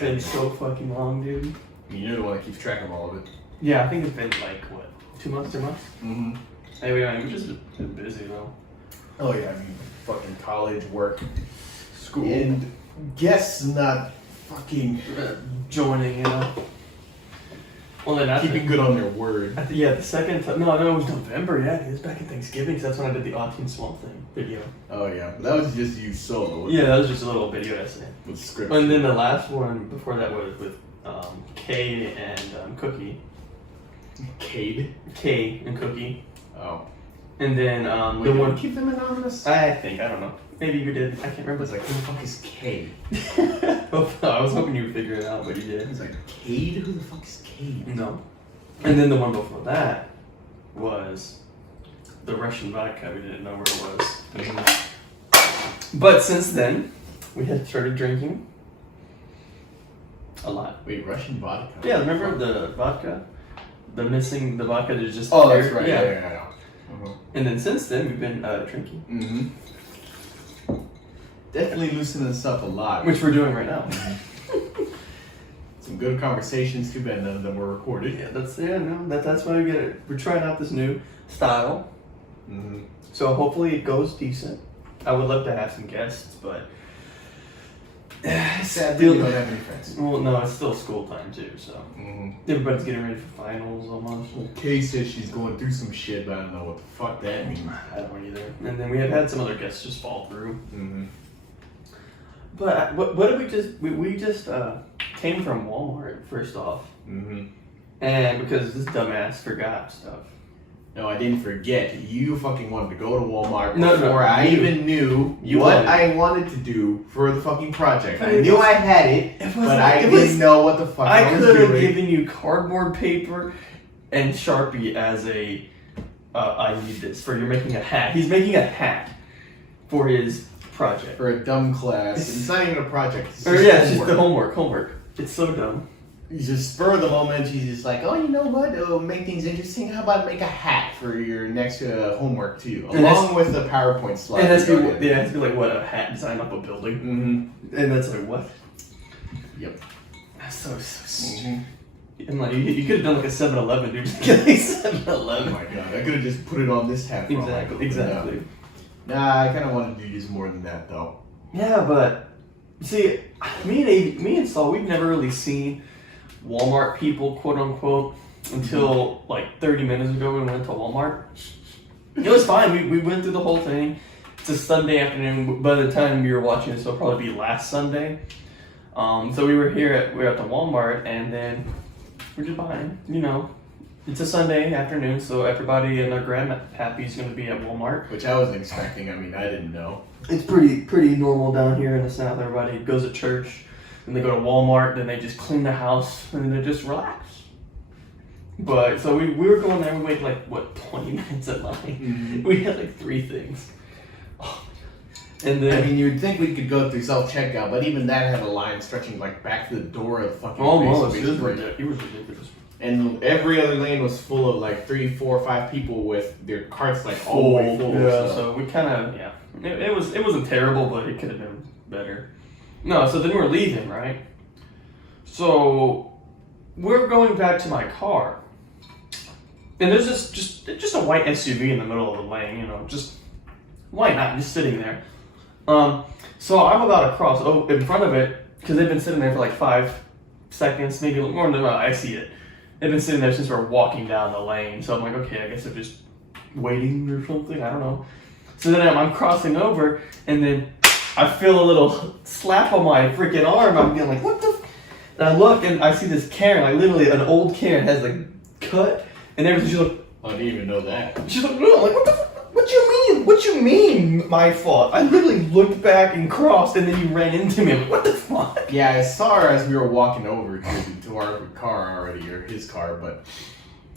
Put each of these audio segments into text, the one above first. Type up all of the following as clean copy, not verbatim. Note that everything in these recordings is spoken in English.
the been end. so fucking long, dude. You're the one that keeps track of all of it. Yeah, I think it's been like, what, 2 months, 3 months? Mm-hmm. Anyway, we've just been busy, though. Oh yeah, I mean, fucking college, work, School. and guests not fucking Joining, you know. Well, then keeping good on their word. the second time, no, it was November, yeah, it was back in Thanksgiving, so that's when I did the Autumn Swamp Thing video. Oh yeah, but that was just you solo. Yeah, that was just a little video essay. With script. And then the last one before that was with Kay and Cookie. Cade. Kay and Cookie. Oh. And then Wait, the one. keep them anonymous? I think, I don't know. Maybe you did. I can't remember. It's like, who the fuck is Cade? I was hoping you would figure it out, but you did. It's like, Cade? Who the fuck is Cade? No. And then the one before that was the Russian vodka. We didn't know where it was. But since then, we had started drinking a lot. Wait, Russian vodka? Yeah, remember the vodka? The vodka that just... Oh, that's right. Yeah. Uh-huh. And then since then, we've been drinking. Mm-hmm. Definitely loosening us up a lot. Which we're doing right now. Some good conversations, too bad none of them were recorded. Yeah, that's why we get it. We're trying out this new style. Mm-hmm. So hopefully it goes decent. I would love to have some guests, but Sadly, we don't have any friends. Well, no, it's still school time too, so Mm-hmm. everybody's getting ready for finals almost. Kay says she's going through some shit, but I don't know what the fuck that means. I don't either. And then we have had some other guests just fall through. Mm-hmm. But what did we just we just came from Walmart first off, Mm-hmm. and because this dumbass forgot stuff. No, I didn't forget. You fucking wanted to go to Walmart No, before I you. even knew You what wanted. I wanted to do for the fucking project. But I it knew was- I had it, it but I it was- didn't know what the fuck I I was could have doing. given you cardboard paper and Sharpie as a I need this for you're making a hat. He's making a hat for his project. For a dumb class. It's not even a project. It's Or just yeah, it's just homework. the homework. It's so dumb. You just spur of the moment. She's just like, oh, you know what? It'll make things interesting. How about make a hat for your next homework too, And along with the PowerPoint slide. And that's gonna be, it has to be like what, a hat design up a building. Mm-hmm. And that's like what? Yep. That's so stupid. Mm-hmm. And like you could have done like a 7-Eleven, dude. Just get like 7-Eleven. Oh my god, I could have just put it on this hat. for all I could. Exactly. Nah, I kind of want to do this more than that though. Yeah, but see, me and Saul, we've never really seen Walmart people, quote unquote, until like 30 minutes ago when we went to Walmart. It was fine. We went through the whole thing. It's a Sunday afternoon. By the time you were watching this, it'll probably be last Sunday. So we were at the Walmart, and then we're just behind. You know, it's a Sunday afternoon, so everybody and their grandpappy is going to be at Walmart. Which I wasn't expecting. I mean, I didn't know. It's pretty normal down here in the South. Everybody goes to church, then they go to Walmart, then they just clean the house, and then they just relax. But so we were going there. We waited like what 20 minutes in line. Mm-hmm. We had like 3 things. And then I mean, you'd think we could go through self-checkout, but even that had a line stretching like back to the door of the fucking almost place. it was ridiculous. And every other lane was full of like 3, 4, 5 people with their carts like all the way full. Yeah, so we kind of it wasn't terrible, but it could have been better. No, so then we're leaving, right? So we're going back to my car, and there's just a white SUV in the middle of the lane. You know, just why not? Just sitting there. So I'm about to cross in front of it because they've been sitting there for like 5 seconds, maybe more than that. I see it. They've been sitting there since we're walking down the lane. So I'm like, okay, I guess they're just waiting or something. I don't know. So then I'm crossing over, and then I feel a little slap on my freaking arm. I'm getting like, what the? And I look, and I see this Karen, like literally an old Karen, has like cut and everything. She's like, I didn't even know that. she's like, no, I'm like, what the? What you mean? What you mean? My fault. I literally looked back and crossed, and then you ran into me. I'm like, what the fuck? Yeah, I saw her as we were walking over to our car already, or his car,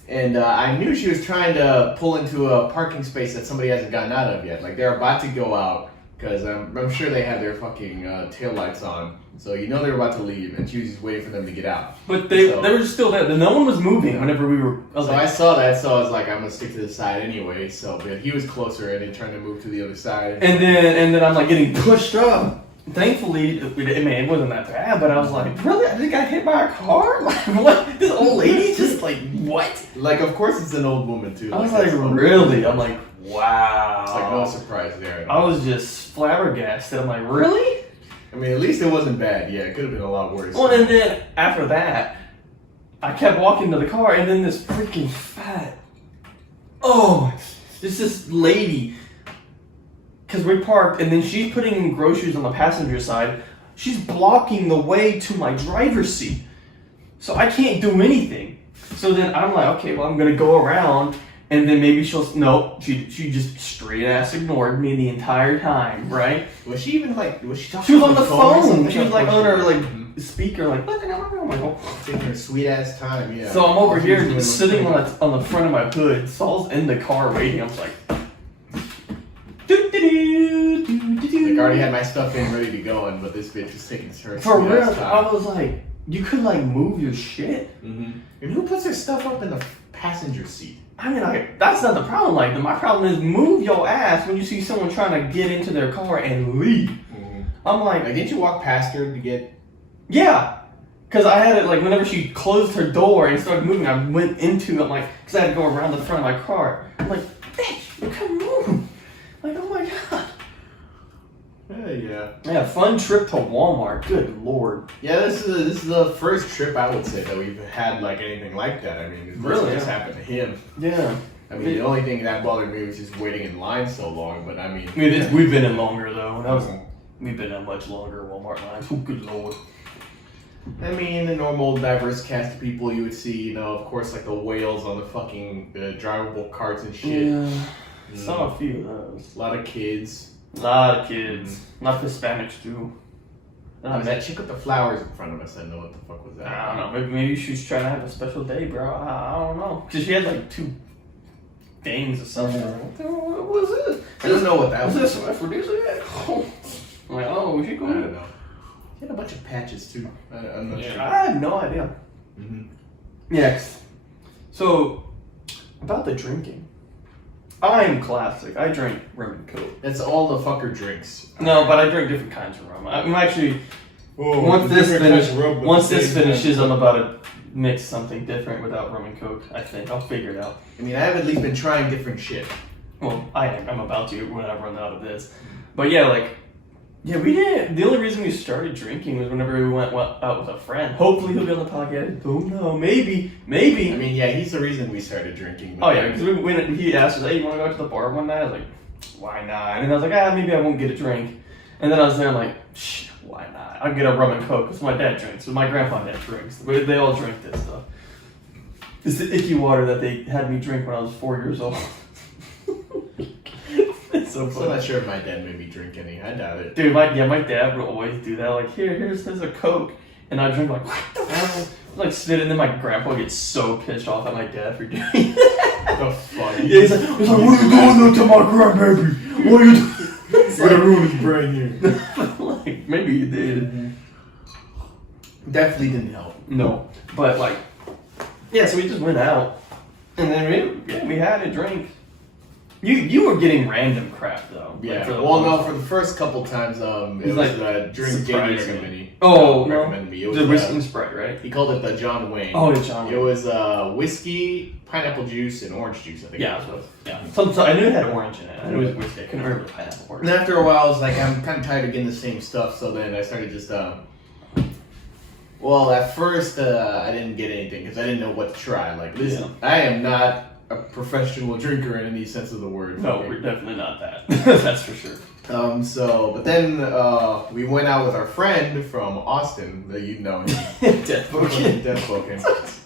and I knew she was trying to pull into a parking space that somebody hasn't gotten out of yet. Like they're about to go out because I'm sure they had their fucking taillights on, so you know they were about to leave, and she was just waiting for them to get out. But they were just still there. No one was moving whenever we were. I saw that, so I was like, I'm gonna stick to the side anyway. So, but he was closer, and then trying to move to the other side. And then I'm like getting pushed up, Thankfully, it wasn't that bad, but I was like, really? I think I hit by a car? Like, what? This old lady just like, what? Like, of course it's an old woman, too. I was like, really? I'm like, wow. It's like, no surprise there. I was just flabbergasted. I'm like, really? I mean, at least it wasn't bad. Yeah, it could have been a lot worse. Well, and then after that, I kept walking to the car, and then this freaking it's this lady. Because we parked, and then she's putting groceries on the passenger side. She's blocking the way to my driver's seat. So I can't do anything. So then I'm like, okay, well, I'm going to go around, and then maybe she just straight ass ignored me the entire time, right? Was she even like, was she talking She was on the phone. She was like on her speaker, like, look, I'm like, oh. Taking her sweet ass time, yeah. So I'm over here sitting on the front of my hood. Saul's in the car waiting. I was like, like, I already had my stuff in ready to go, but this bitch was taking her for sweet real. ass time. I was like, you could like move your shit. Mm-hmm. And who puts their stuff up in the passenger seat? I mean, like, that's not the problem. Like, my problem is move your ass when you see someone trying to get into their car and leave. Mm-hmm. I'm like, didn't you walk past her to get? Yeah, because I had it like whenever she closed her door and started moving, I went into it like because I had to go around the front of my car. I'm like, bitch, you can move. Like, oh my god. Yeah. Fun trip to Walmart. Good lord. Yeah, this is the first trip I would say that we've had like anything like that. I mean, really, this happened to him. Yeah. I mean, the only thing that bothered me was just waiting in line so long. But I mean, we've been in longer though. We've been in much longer Walmart lines. Oh, good lord. I mean, the normal diverse cast of people you would see, of course, like the whales on the fucking drivable carts and shit. Yeah. Saw a few of those. A lot of kids. A lot of kids. Not Hispanics too. That chick with the flowers in front of us. I know what the fuck was that. I don't know. Maybe she was trying to have a special day, bro. I don't know. Because she had like 2 things or something. What was this? I don't know what that was. Was this aphrodisiac? I'm like, oh, was she going? I don't know. She had a bunch of patches too. I'm not sure. I had no idea. Mm-hmm. Next. So, about the drinking. I'm classic. I drink rum and coke. That's all the fucker drinks. No, but I drink different kinds of rum. I'm actually once this finishes, I'm about to mix something different without rum and coke. I think I'll figure it out. I mean, I have at least been trying different shit. Well, I'm about to when I run out of this. But yeah, we didn't. The only reason we started drinking was whenever we went out with a friend. Hopefully he'll be on the podcast. Oh no, maybe. I mean, yeah, he's the reason we started drinking. Oh yeah, because he asked us, hey, you want to go out to the bar one night? I was like, why not? And then I was like, maybe I won't get a drink. And then I was there, I'm like, why not? I'll get a rum and coke because my dad drinks. So my grandpa and dad drinks. They all drink this stuff. It's the icky water that they had me drink when I was 4 years old. It's so funny. I'm not sure if my dad made me drink any. I doubt it. Dude, my dad would always do that. Like, here's a Coke. And I drink like, what the fuck? Like, spit, and then my grandpa gets so pissed off at my dad for doing that. The fuck? Yeah, he's like, what are you doing to my grandbaby? What are you doing? It's gonna ruin his brain here. Like, maybe he did. Mm-hmm. Definitely didn't help. No. But, so we just went out. And then we had a drink. You were getting random crap though. Yeah. For the first couple times, it was drink Jamie recommended. Oh, no. Recommended me. It was the whiskey and Sprite, right? He called it the John Wayne. Oh, the John Wayne. It was whiskey, pineapple juice, and orange juice. I think. Yeah, So I knew it had orange in it. I knew it was whiskey. I couldn't remember the pineapple part. And after a while, I was like, I'm kind of tired of getting the same stuff. So then I started just. Well, at first I didn't get anything because I didn't know what to try. Like, listen, I am not a professional drinker in any sense of the word. No, we're definitely not that. That's for sure. But then we went out with our friend from Austin that you know. Death Boken.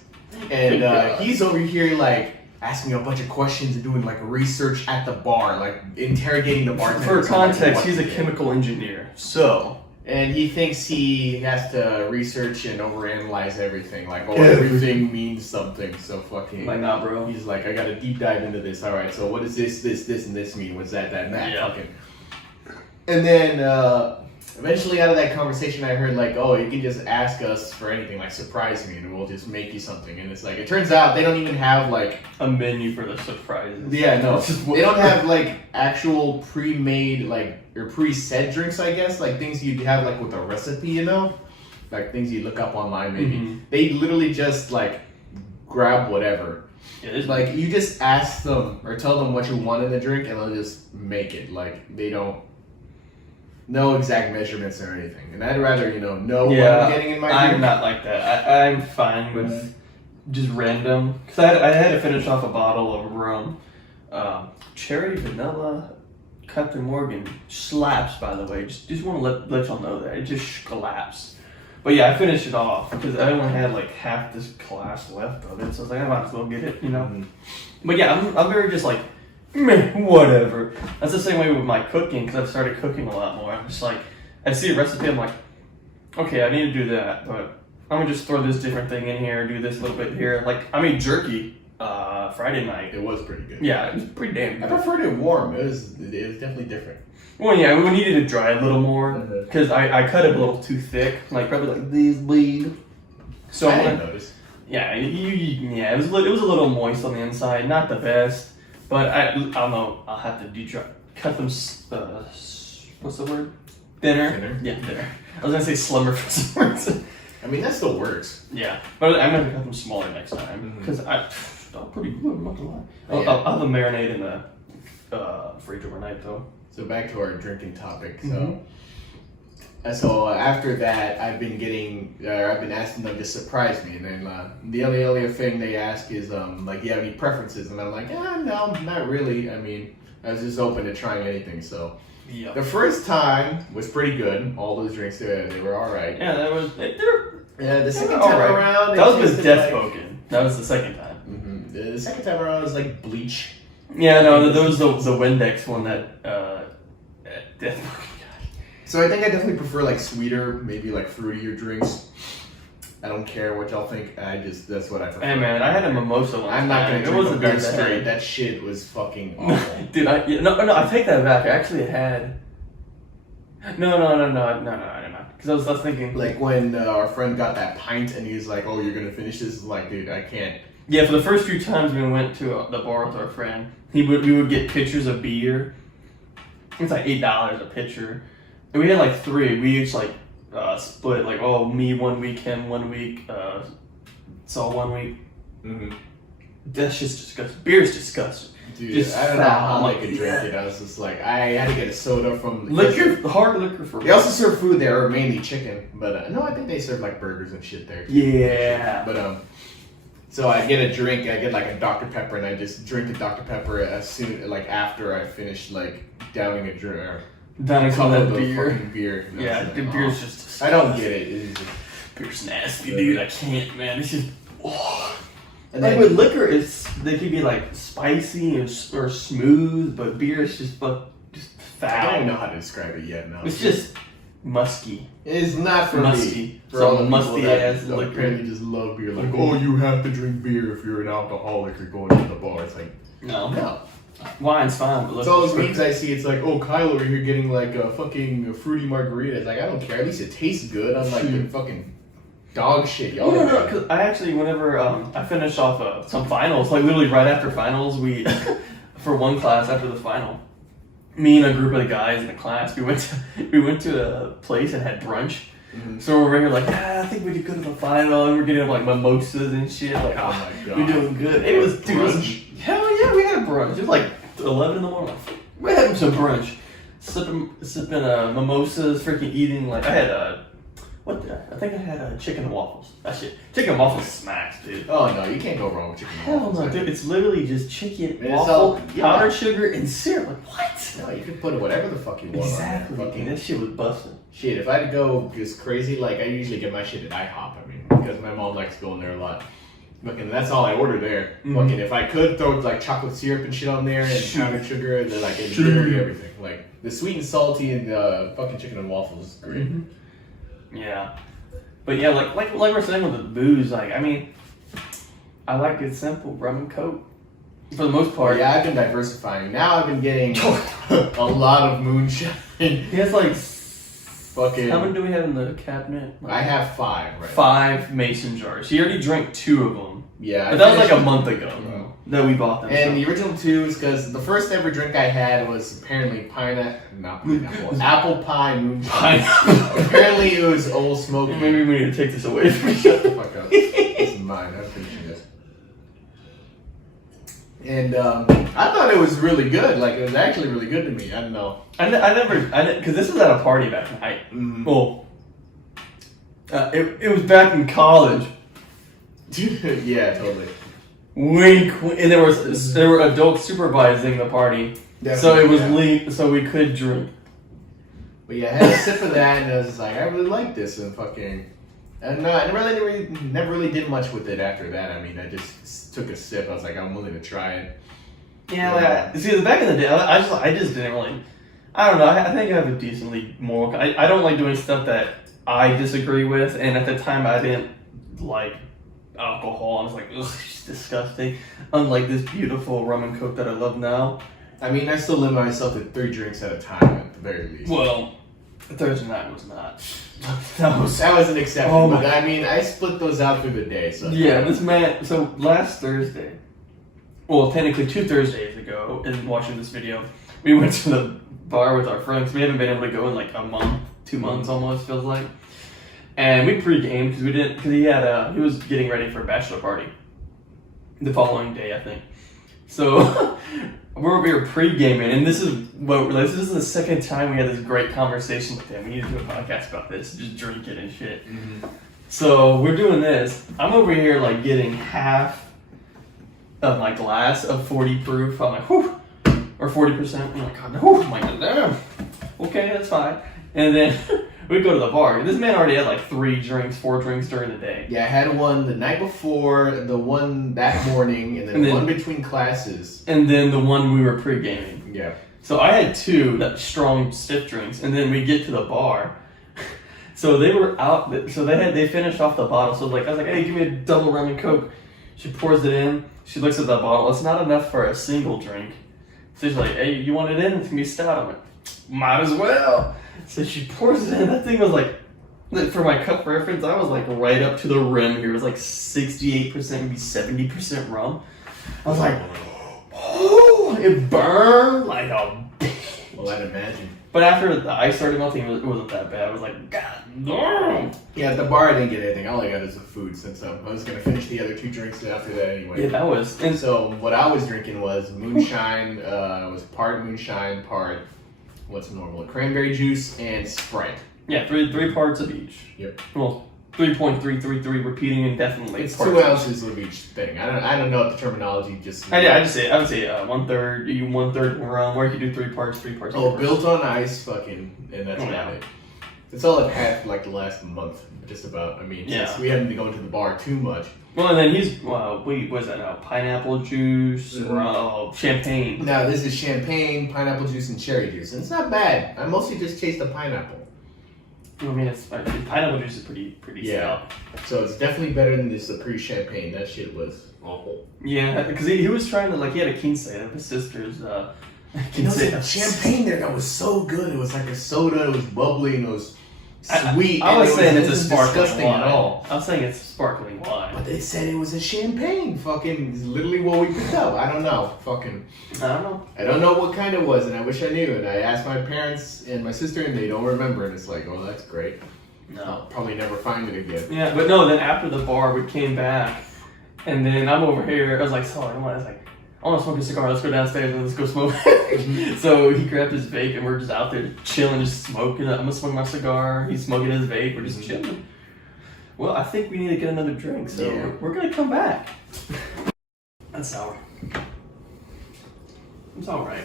And he's over here asking a bunch of questions and doing research at the bar, interrogating the bartender. For context, he's a chemical engineer. So. And he thinks he has to research and overanalyze everything. Everything means something. So fucking. Nah, bro. He's like, I gotta deep dive into this. All right, so what does this, and this mean? What's that, and that? Yeah. Fucking. And then eventually out of that conversation I heard like, oh, you can just ask us for anything, like surprise me and we'll just make you something. And it's like, it turns out they don't even have like a menu for the surprises. Yeah, no. They don't have like actual pre-made like or pre-set drinks, I guess, like things you'd have like with a recipe, you know? Like things you look up online maybe. Mm-hmm. They literally just like grab whatever. Yeah, it's Like you just ask them or tell them what you want in the drink and they'll just make it. Like they don't no exact measurements or anything. And I'd rather, know what I'm getting in my drink. I'm not like that. I'm fine with just random. Because I had to finish off a bottle of rum. Cherry vanilla Captain Morgan slaps, by the way. Just want to let y'all know that. It just collapsed. But yeah, I finished it off because I only had like half this glass left of it. So I was like, I might as well get it, Mm-hmm. But yeah, I'm very just like, meh, whatever. That's the same way with my cooking because I've started cooking a lot more. I'm just like, I see a recipe, I'm like, okay, I need to do that, but I'm gonna just throw this different thing in here, do this little bit here. Like, I made jerky Friday night. It was pretty good. Yeah, it was pretty damn I good. preferred it warm. It was definitely different. Well, yeah, we needed to dry a little more because I cut it a little too thick, like probably like this big. So I I'm didn't gonna, notice. yeah, it was a little moist on the inside, not the best, but I don't know. I'll have to cut them. What's the word? Thinner. Yeah, thinner. I was gonna say slimmer for some reason. I mean, that still works. Yeah, but I'm gonna cut them smaller next time because I'm pretty good. I'm not gonna lie. I'll have them marinate in the fridge overnight though. So back to our drinking topic. Mm-hmm. So after that, I've been asking them to surprise me, and then the only other thing they ask is like, you have any preferences? And I'm like, no, not really. I mean, I was just open to trying anything. So Yeah. the first time was pretty good. All those drinks they were all right. Yeah, that was. The second all time right. around, That was it with tasted Death like, Spoken. That was the second time. Mm-hmm. The second time around was like bleach. Yeah, no, there was the Windex one that Death Spoken. So I think I definitely prefer like sweeter, maybe like fruitier drinks. I don't care what y'all think. That's what I prefer. Hey man, I had a mimosa one. I'm not gonna It drink wasn't a beer that bad. straight. That shit was fucking awful. Dude, I take that back. I actually had. No. Because I was thinking. Like when our friend got that pint and he was like, "Oh, you're gonna finish this?" Like, dude, I can't. Yeah, for the first few times we went to the bar with our friend, we would get pitchers of beer. It's like $8 a pitcher. And we had like 3. We each like split like, oh, me 1 week, him 1 week, Saul 1 week. Mm-hmm. That's just disgusting. Beer's disgusting. Dude, Just I don't know how foul. they could drink it. I was just like, I had to get a soda from Liquor, hard liquor for. They also serve food there, or mainly chicken. But no, I think they serve like burgers and shit there. Yeah. But so I get a drink. I get like a Dr Pepper, and I just drink a Dr Pepper as soon like after I finish like downing a drink. Downing some of that beer. beer. No, Yeah, it's the like, beer's just. I don't get it. It's just, Beer's nasty, dude. I can't, man. It's just. Oh. and Like then, with liquor, they could be like spicy or smooth, but beer is just foul. I don't even know how to describe it yet. No, It's just musky. It's not for Musky. me. For Some all the people musty that ass liquor. apparently just love beer. Like, Mhm. oh, you have to drink beer if you're an alcoholic or going to the bar. It's like, no. Wine's fine, but It's all those memes I see. It's like, oh, Kyle over here getting like a fucking fruity margarita. It's like, I don't care. At least it tastes good. I'm like the fucking dog shit. Y'all No, are because I actually, whenever I finished off some finals, like literally right after finals, we, for one class after the final, me and a group of the guys in the class, we went to a place and had brunch. Mm-hmm. So we're right here like, I think we did good at the final, and we're getting like mimosas and shit. Like, Oh my god. we're doing good. It was, dude, Brunch? hell yeah, we had a brunch. It was like 11 in the morning. We're having some brunch, sipping mimosas, freaking eating like I had I think I had chicken and waffles. That shit, chicken and waffles smacks, dude. Oh no, you can't go wrong with chicken. and Hell waffles, no, man. dude. It's literally just chicken, It's waffle, all- yeah. powdered sugar, and syrup. Like, what? No, you can put whatever the fuck you want. Exactly. On there. And Fucking that shit was busting. shit. If I had to go just crazy, like I usually get my shit at IHOP. I mean, because my mom likes going there a lot. Fucking, that's all I order there. Mhm. Fucking, if I could throw like chocolate syrup and shit on there and Shoot. powdered sugar, and then like it's Shoot. literally everything. Like the sweet and salty and fucking chicken and waffles is great. Yeah, but yeah, like we're saying with the booze, like I mean, I like it simple, rum and coke, for the most part. Yeah, I've been diversifying. Now I've been getting a lot of moonshine. He has like Fucking. How many do we have in the cabinet? I have 5 right 5 mason jars. He already drank 2 of them. Yeah. But that was like a month ago, though, that we bought them. And the original 2 is because the first ever drink I had was apparently apple pie moonshine. Apparently it was Old Smoky. Maybe we need to take this away from you. Shut the fuck up. This is mine. I'm finishing this. And I thought it was really good. Like, it was actually really good to me. I don't know. I never, because this was at a party back in Well, it was back in college. Yeah, totally. Wink, and there were adults supervising the party, so it was legal, so we could drink. But yeah, I had a sip of that, and I was just like, I really like this, and fucking, and I never really did much with it after that. I mean, I just took a sip. I was like, I'm willing to try it. Yeah, see, back in the day, I just didn't really. I don't know. I think I have a decently moral. I don't like doing stuff that I disagree with, and at the time, I didn't like alcohol. I was like, ugh, it's disgusting. Unlike this beautiful rum and coke that I love now. I mean, I still limit myself to 3 drinks at a time at the very least. Well, Thursday night was not. That was an exception. But I mean, I split those out through the day. So yeah, this man. So last Thursday, well, technically 2 Thursdays ago, in watching this video, we went to the bar with our friends. We haven't been able to go in like a month, 2 months almost, feels like. And we pre-gamed because he was getting ready for a bachelor party the following day, I think. So we're over here pre-gaming, and this is the second time we had this great conversation with him. We need to do a podcast about this, just drinking and shit. Mm-hmm. So we're doing this. I'm over here like getting half of my glass of 40 proof. I'm like, whew, or 40%. I'm like, God, whew, I'm like, damn. Okay, that's fine. And then we go to the bar. This man already had like 4 drinks during the day. Yeah, I had one the night before, the one that morning, and then one between classes. And then the one we were pre-gaming. Yeah. So I had 2 that strong stiff drinks, and then we get to the bar. So they were out. So they finished off the bottle. So I was like, hey, give me a double rum and coke. She pours it in. She looks at the bottle. It's not enough for a single drink. So she's like, hey, you want it in? It's gonna be stout. I'm like, might as well. So she pours it in. That thing was like, for my cup reference, I was like right up to the rim here. It was like 68%, maybe 70% rum. I was like, oh, it burned like a. Well, I'd imagine. But after the ice started melting, it wasn't that bad. I was like, God damn. Yeah, at the bar I didn't get anything. All I got is the food since I was going to finish the other 2 drinks after that anyway. Yeah, that was. And so what I was drinking was moonshine. It was part moonshine, part what's normal, cranberry juice and Sprite. Yeah, three parts of each. Yep. Well, 3.333 repeating indefinitely. It's 2 ounces of each thing. I don't know what the terminology just. I would say 1/3. You 1/3 rum, or you could do 3 parts. Oh, built on ice, fucking, and that's about it. That's all I've had for like the last month, just about. I mean, since we haven't been going to the bar too much. Well, and then what is that now? Pineapple juice, champagne. Now this is champagne, pineapple juice, and cherry juice, and it's not bad. I mostly just taste the pineapple. I mean, pineapple juice is pretty stout. So it's definitely better than the pre-champagne. That shit was awful. Yeah, because he was trying to he had a quince of his sister's. Champagne there that was so good. It was like a soda. It was bubbly and it was sweet. I was saying it's a sparkling wine. At all. I was saying it's sparkling wine. But they said it was a champagne. Fucking, it's literally what we picked up. I don't know. Fucking. I don't know what kind it was, and I wish I knew. And I asked my parents and my sister, and they don't remember. And it's like, oh, that's great. No. I'll probably never find it again. Yeah, but no. Then after the bar, we came back, and then I'm over here. I was like, I want to smoke a cigar. Let's go downstairs and let's go smoke. So he grabbed his vape and we're just out there chilling, just smoking. I'm gonna smoke my cigar. He's smoking his vape. We're just chilling. Well, I think we need to get another drink, so we're gonna come back. That's sour. It's all right.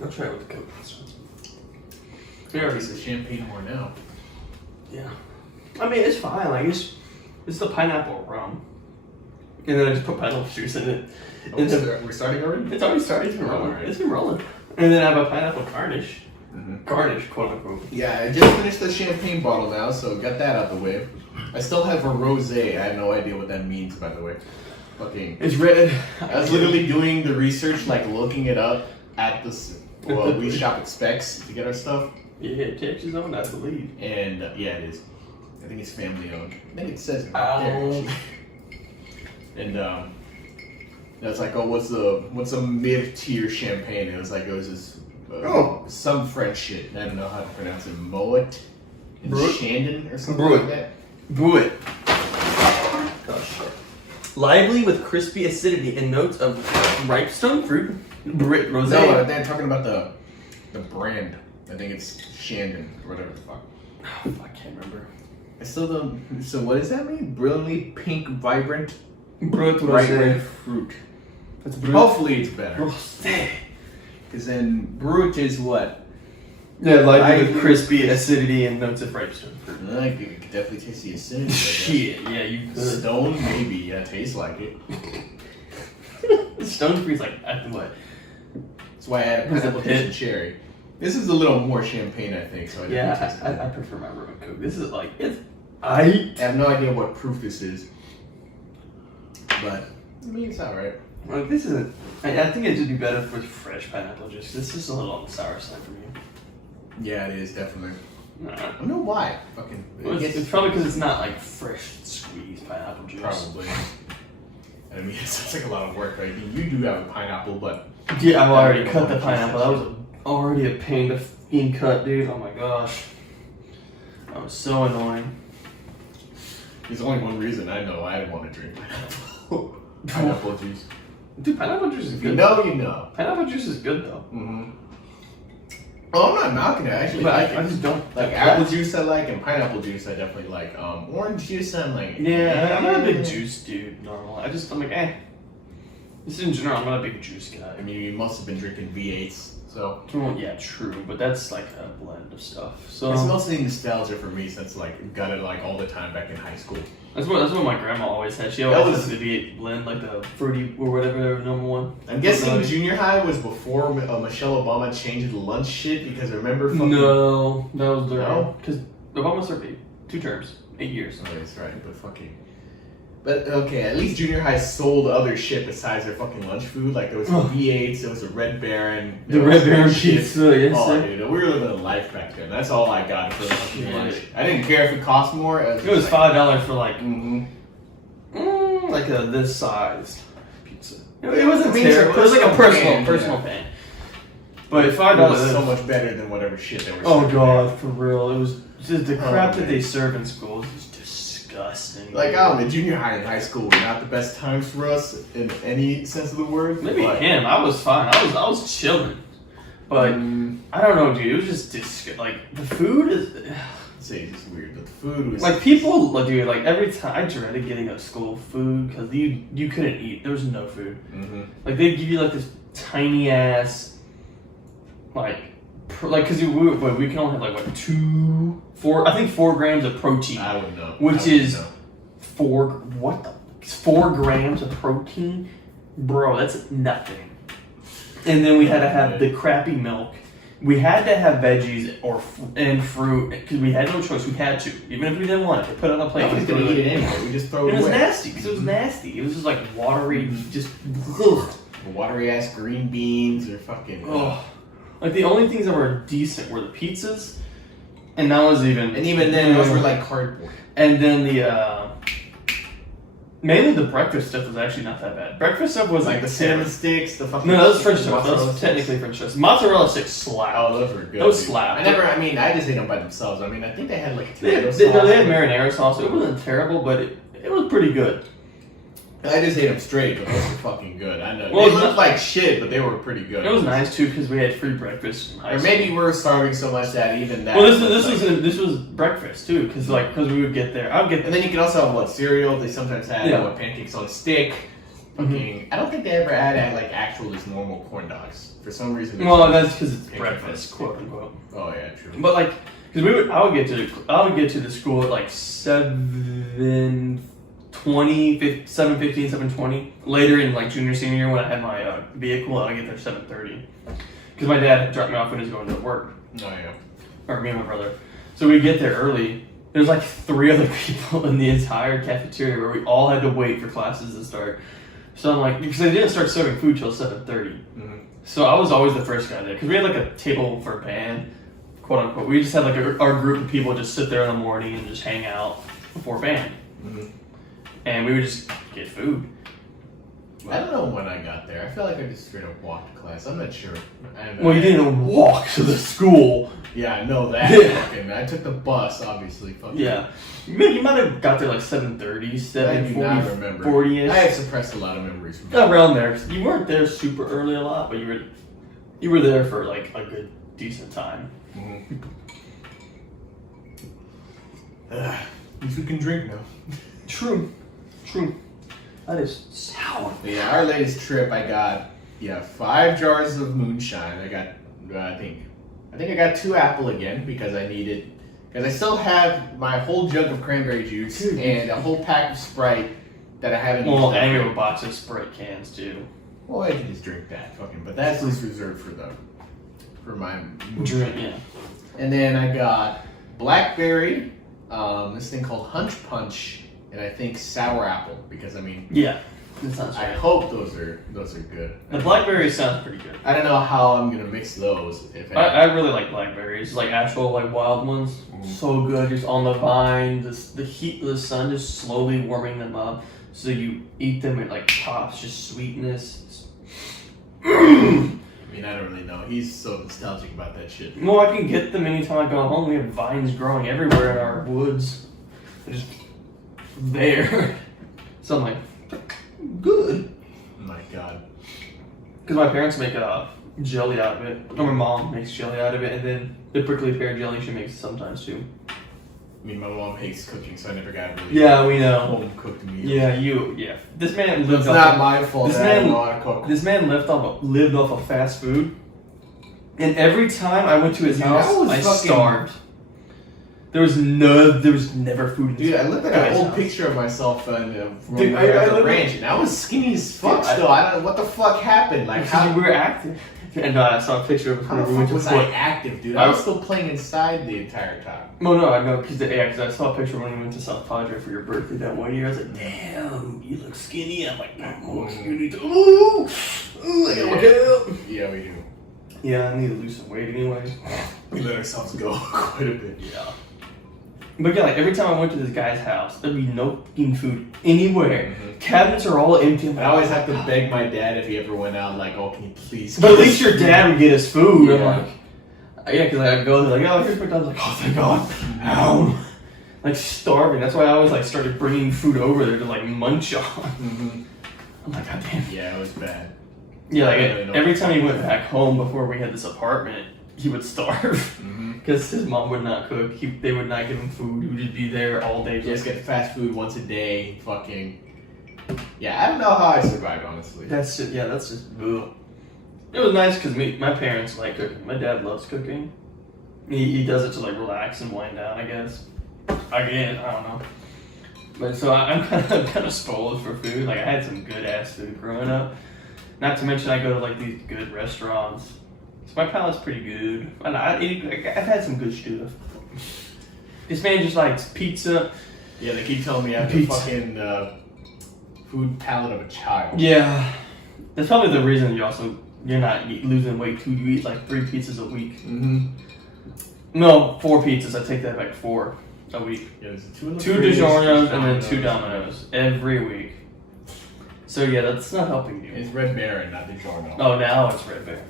I'll try it with the Coke. It's a champagne more now. Yeah. I mean, it's fine. Like it's the pineapple rum. And then I just put pineapple juice in it. We're starting already? It's already started. It's been rolling. Right. It's been rolling. And then I have a pineapple garnish. Mm-hmm. Garnish, quote unquote. Yeah, I just finished the champagne bottle now, so got that out the way. I still have a rosé. I have no idea what that means, by the way. Fucking. It's red. I was literally doing the research, like looking it up at this. Well, we shop at Specs to get our stuff. Yeah, Texas owned, I believe. And yeah, it is. I think it's family owned. I think it says it Oh. there. And it's like, oh, what's a mid-tier champagne? And it was like, it was this some French shit. I don't know how to pronounce it. Moet and Brut? Shandon or something Brut. like that. Brut. Gosh. Lively with crispy acidity and notes of ripe stone fruit. Brit rosé. No, they're talking about the brand. I think it's Shandon or whatever the fuck. I can't remember. I still don't. So what does that mean? Brilliantly pink, vibrant, Brut bright rosé. red fruit. That's Brut. Hopefully it's better. Rosé. Because then Brut is what? Yeah, lively with Lively. crispy acidity and notes of ripe stone fruit. I could definitely taste the acidity. I guess. Shit, yeah, you could. Stone, maybe. Yeah, tastes like it. Stone fruit's like, what? That's why I added Was it pineapple juice pit? and cherry. This is a little more champagne, I think. So I definitely taste it. I prefer my rum and coke. This is like, it's I have no idea what proof this is, but I mean it's alright. Like, this isn't. I think it'd be better with fresh pineapple juice. This is a little on the sour side for me. Yeah, it is definitely. Nah. I don't know why. Fucking. Well, it's probably because it's not like fresh squeezed pineapple juice. Probably. I mean, it sounds like a lot of work, right? You do have a pineapple, but Yeah, I've already cut the pineapple. That was already a pain to fucking cut, dude. Oh my gosh. That was so annoying. there's only one reason I know I want to drink pineapple. Pineapple juice. Dude, pineapple juice is If you good. know, you know. Pineapple juice is good though. Mm-hmm. Oh, I'm not knocking it. I actually But like I it. just don't. Like apple juice, I like, and pineapple juice, I definitely like. Orange juice, I'm like. Yeah, I'm not a big juice dude, normal. I'm like, eh. Just in general, I'm not a big juice guy. I mean, you must have been drinking V8s, so. Well, yeah, true, but that's like a blend of stuff. So It's mostly nostalgia for me since like got it like all the time back in high school. that's what my grandma always had. She That always was- had the V8 blend, like the fruity or whatever, the number one. I'm guessing Like- junior high was before Michelle Obama changed the lunch shit because remember fucking. No, that was the No? because Obama served 2 terms, 8 years. Oh, that's right, but fucking. But okay, at least junior high sold other shit besides their fucking lunch food. Like there was Oh. V8s, there was a Red Baron. The there Red was Baron shit. pizza, yes Oh, sir. dude, we were living a life back then. That's all I got for fucking Shit. lunch. I didn't care if it cost more. It was $5 for like Mm-hmm. like a this sized pizza. It wasn't I mean, terrible. It was like a personal personal pan, pan. But It $5 was so much better than whatever shit they were. Oh serving god, for real. It was just the crap that man. they serve in schools is disgusting. there. Like, oh, the junior high and high school were not the best times for us in any sense of the word. Maybe but- him. I was fine. I was chilling. But I don't know, dude. It was just like the food is Say it's just weird, but the food was like people like dude like every time I dreaded getting up school food because you couldn't eat. There was no food. Mm-hmm. Like they give you like this tiny ass like because we can only have like what 4 grams of protein. I would know. Which I would is- know. 4 grams of protein, bro. That's nothing. And then we had to have the crappy milk. We had to have veggies and fruit because we had no choice. We had to, even if we didn't want it. They put it on a plate. Nobody's gonna eat it anyway. We just throw it It was away. nasty because it was nasty. It was just like watery, just ugh. Watery ass green beans or fucking. Ugh. Like the only things that were decent were the pizzas, and that was even. And even then, those were like cardboard. And then the mainly the breakfast stuff was actually not that bad. Breakfast stuff was Like the cinnamon sticks, the fucking. No, that was French toast. That mozzarella was sticks. technically French toast. Mozzarella sticks slap. Oh, those were good. Those dude. slap. I mean, I just ate them by themselves. I mean, I think they had like a They tomato had, sauce. they had marinara sauce. It wasn't terrible, but it was pretty good. I just ate them straight, but those were fucking good. I know. Well, They it's looked like shit, but they were pretty good. It was nice too because we had free breakfast. in high Or school. maybe we were starving so much that even that. Well, was like- this was breakfast too because we would get there. I'd get And then you can also have cereal. They sometimes had Yeah. pancakes on a stick. Fucking. I don't think they ever had like actual just normal corn dogs for some reason. they Well, just- that's because it's Pancake breakfast, on a quote unquote. Oh yeah, true. But like, because I would get to the school at like 7:20, 7:15, 7:20. Later in like junior senior year when I had my vehicle, I would get there 7:30 because my dad dropped me off when he was going to work, Oh yeah. or me and my brother. So we get there early. There's like 3 other people in the entire cafeteria where we all had to wait for classes to start. So I'm like, because they didn't start serving food till 7:30. Mm-hmm. So I was always the first guy there because we had like a table for band quote unquote. We just had like our group of people just sit there in the morning and just hang out before band. Mm-hmm. And we would just get food. I don't know when I got there. I feel like I just straight up walked to class. I'm not sure. Well, you didn't walk to the school. Yeah, I know that. Yeah. Fucking, I took the bus, obviously. Fucking. Yeah. You might have got there like 7:30, 7:40, 40-ish. I have suppressed a lot of memories from that. Around there. You weren't there super early a lot, but you were there for like a good, decent time. Mm-hmm. At least we can drink now. True. That is sour. Yeah, our latest trip, I got 5 jars of moonshine. I got, I think I got 2 apple again because I still have my whole jug of cranberry juice and a whole pack of Sprite that I haven't used. Well, and you have a box of Sprite cans too. Well, I can just drink that, but that's just reserved for my drink. Yeah. And then I got blackberry, this thing called Hunch Punch. And I think sour apple because yeah, that sounds right. I hope those are good. The blackberry sounds pretty good. I don't know how I'm gonna mix those. I really like blackberries, like actual like wild ones. Mm-hmm. So good, just on the vine. The heat of the sun is slowly warming them up, so you eat them. It like pops, just sweetness. I don't really know. He's so nostalgic about that shit. Well, I can get them anytime I go home. We have vines growing everywhere in our woods. They're just there. So I'm like, good. Oh my God. Because my parents make jelly out of it. Or my mom makes jelly out of it, and then the prickly pear jelly she makes sometimes too. My mom hates cooking, so I never got really we know. home cooked meals. Yeah. This man lived It's not my fault. This man lived off of fast food, and every time I went to his house, I starved. There was never food in this. Dude, I looked at an old house. picture of myself and Dude, I ranch, and I was skinny as fuck still. I don't know what the fuck happened. Like how we were active. And I saw a picture of how the fuck was I active, dude? I was still playing inside the entire time. No, I know because I saw a picture when we went to South Padre for your birthday that one year. I was like, damn, you look skinny. I'm like, I'm skinny too. Ooh, I gotta work out. Yeah, we do. Yeah, I need to lose some weight anyway. We let ourselves go quite a bit. Yeah. But yeah, like every time I went to this guy's house, there'd be no fucking food anywhere. Mm-hmm. Cabinets are all empty. I always have to beg my dad if he ever went out, like, oh, can you please? But at least your dad would get us food. Yeah. I'm like, because I'd go there, like, oh, here's McDonald's. Like, oh, thank God. Ow. Like, starving. That's why I always, like, started bringing food over there to, like, munch on. Mm-hmm. I'm like, God damn. Yeah, it was bad. Yeah, like, every time he went back home before we had this apartment, he would starve. Because his mom would not cook. They would not give him food. He would just be there all day. Just get fast food once a day. Fucking. Yeah, I don't know how I survived, honestly. That's just ugh. It was nice because my parents like cooking. My dad loves cooking. He does it to like relax and wind down, I guess. I don't know. But so I'm kind of spoiled for food. Like I had some good ass food growing up. Not to mention I go to like these good restaurants. So my palate's pretty good. And I've had some good stuff. This man just likes pizza. Yeah, they keep telling me I have the fucking food palate of a child. Yeah. That's probably the reason you're not losing weight too. You eat like 3 pizzas a week. Mm-hmm. No, 4 pizzas. I take that back. 4 a week. Yeah, there's 2 DiGiorno's and then 2 Domino's every week. So yeah, that's not helping you. It's Red Baron, not DiGiorno. Oh, now it's Red Baron.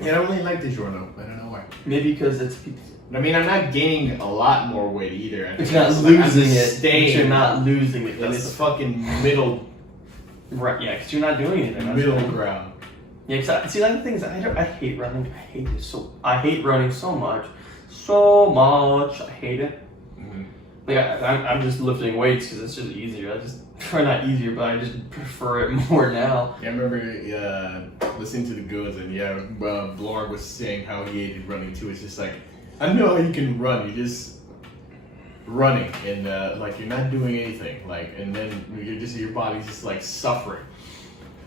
Yeah, I don't really like DiGiorno. I don't know why. Maybe because it's pizza. I mean, I'm not gaining a lot more weight either. It's not losing it. You're not losing it. That's the fucking middle. Right, yeah, because you're not doing anything. Middle ground. Yeah, because see, the thing is, I hate running. I hate running so much. I hate it. Mm-hmm. Like, I'm just lifting weights because it's just easier. Or not easier, but I just prefer it more now. Yeah, I remember listening to the goods, and Blorg was saying how he hated running too. It's just like, I know how you can run. You're just running, and like you're not doing anything. Like, and then your body's just like suffering.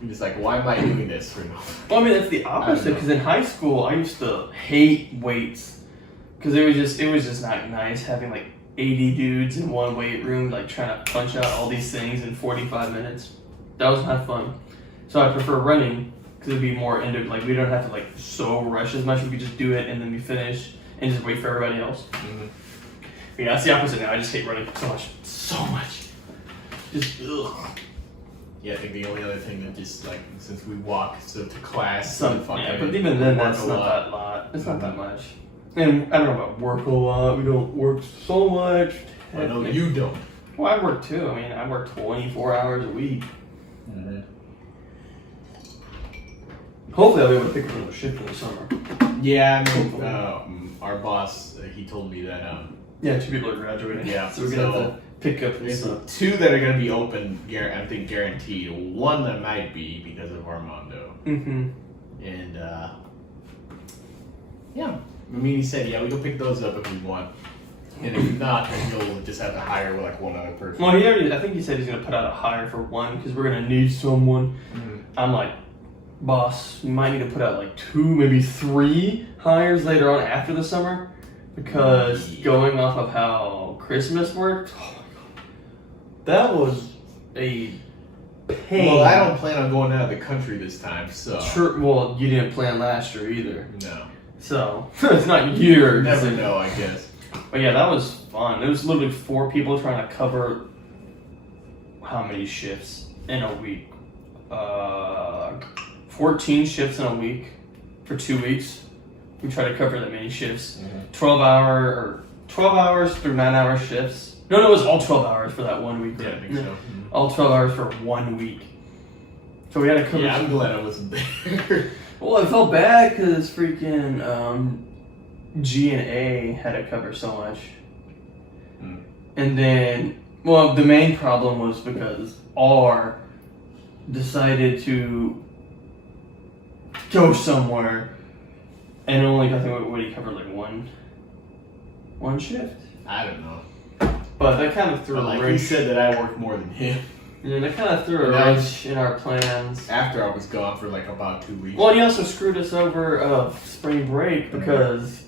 You're just like, why am I doing this for no? Well, I mean, that's the opposite. Because in high school, I used to hate weights because it was just not nice having like 80 dudes in one weight room, like trying to punch out all these things in 45 minutes. That was not fun. So I prefer running Because it'd be more like we don't have to like so rush as much. We could just do it and then we finish and just wait for everybody else. Mm-hmm. Yeah, that's the opposite now. I just hate running so much. Just ugh. Yeah, I think the only other thing that just like since we walk to class, But even then, that's not that lot. It's not that much. And I don't know about work a lot. We don't work so much. I know you don't. Well, I work too. I mean, I work 24 hours a week. Mm-hmm. Hopefully, I'll be able to pick up another shift in the summer. Yeah, I mean, our boss, he told me that. Yeah, 2 people are graduating. Yeah, so we're gonna have to pick up and there's stuff. 2 that are gonna be open. I think guaranteed. 1 that might be because of Armando. Mm-hmm. And yeah, I mean, he said, yeah, we can pick those up if we want. And if not, then you'll just have to hire like one other person. Well, I think he said he's gonna put out a hire for 1 because we're gonna need someone. Mm-hmm. I'm like, boss, you might need to put out like 2, maybe 3 hires later on after the summer because going off of how Christmas worked, oh my God, that was a pain. Well, I don't plan on going out of the country this time, so. Sure. Well, you didn't plan last year either. No. So it's not yours. Never know, I guess. But yeah, that was fun. It was literally 4 people trying to cover how many shifts in a week? 14 shifts in a week for 2 weeks. We try to cover that many shifts. Mm-hmm. 12 hours through 9-hour shifts. No, it was all 12 hours for that 1 week. Yeah, I think so. Mm-hmm. All 12 hours for 1 week. So we had to cover. Yeah, I'm glad I wasn't there. Well, I felt bad because freaking G and A had to cover so much. Mm. And then, well, the main problem was because R decided to go somewhere and only, I think, what he covered like one shift. I don't know. But that kind of threw But a like wrench. he said that I worked more than him. Yeah, that kind of threw a wrench in our plans. After I was gone for like about 2 weeks. Well, and he also screwed us over spring break because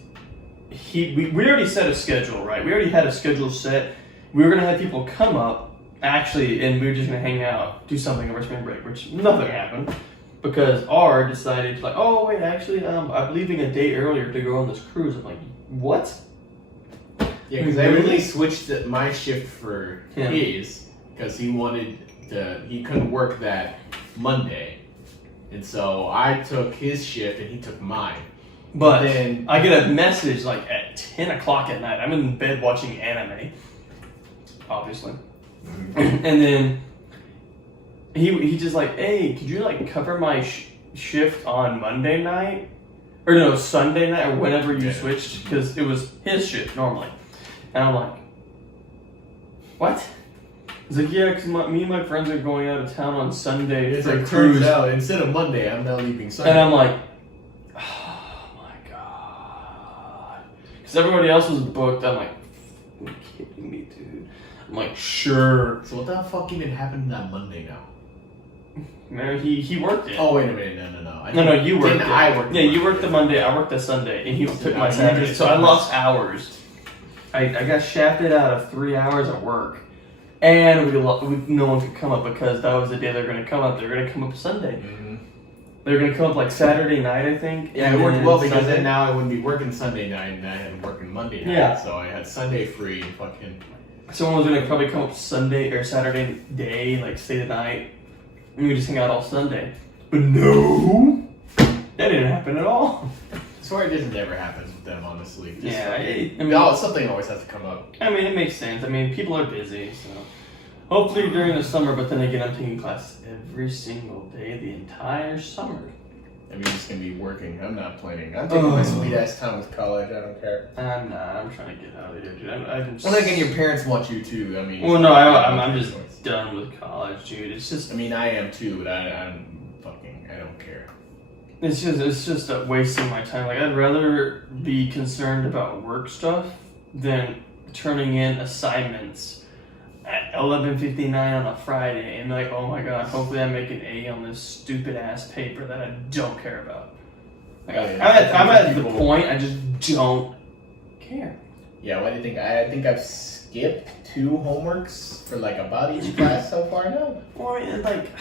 we already set a schedule, right? We already had a schedule set. We were gonna have people come up, actually, and we were just gonna hang out, do something over spring break, which nothing happened because R decided like, oh wait, actually, I'm leaving a day earlier to go on this cruise. I'm like, what? Yeah, because I really switched my shift for his because he wanted he couldn't work that Monday, and so I took his shift and he took mine. But then I get a message like at 10 o'clock at night. I'm in bed watching anime, obviously. And then he just like, hey, could you like cover my shift on Monday night? Or no, Sunday night or whenever you switched? Because it was his shift normally. And I'm like, what? He's like, yeah, because me and my friends are going out of town on Sunday it's for a like cruise. turns out instead of Monday, I'm now leaving Sunday. And I'm like, oh my God. Because everybody else was booked. I'm like, you're kidding me, dude. I'm like, sure. So what the fuck even happened on Monday now? Man, he worked it. Oh, wait a minute. No. No, you worked it. I worked Yeah, you worked the Monday, I worked the Sunday, and he took my Saturday. So I lost hours. I got shafted out of 3 hours of work. And no one could come up because that was the day they're going to come up. They're going to come up Sunday. Mm-hmm. They're going to come up like Saturday night, I think. Yeah, it worked well because then now I wouldn't be working Sunday night and I had to work on Monday night. Yeah. So I had Sunday free and fucking. Someone was going to probably come up Sunday or Saturday day, like stay the night. And we just hang out all Sunday. But no! That didn't happen at all. Swear it just never happens with them, honestly. Just I mean, something always has to come up. I mean, it makes sense. I mean, people are busy, so hopefully during the summer. But then again, I'm taking class every single day, the entire summer. I mean, it's gonna be working. I'm not planning. I'm taking my sweet ass time with college. I don't care. I'm not. I'm trying to get out of here, dude. I'm well, again, your parents want you to. I mean. Well, no, I'm just done with college, dude. It's just. I mean, I am too, but I don't care. It's just wasting my time. Like, I'd rather be concerned about work stuff than turning in assignments at 11:59 on a Friday and like, oh my god, hopefully I make an A on this stupid ass paper that I don't care about. Like, I'm at the point I just don't care. Yeah, what do you think? I think I've skipped 2 homeworks for like about each class so far now. Well, like,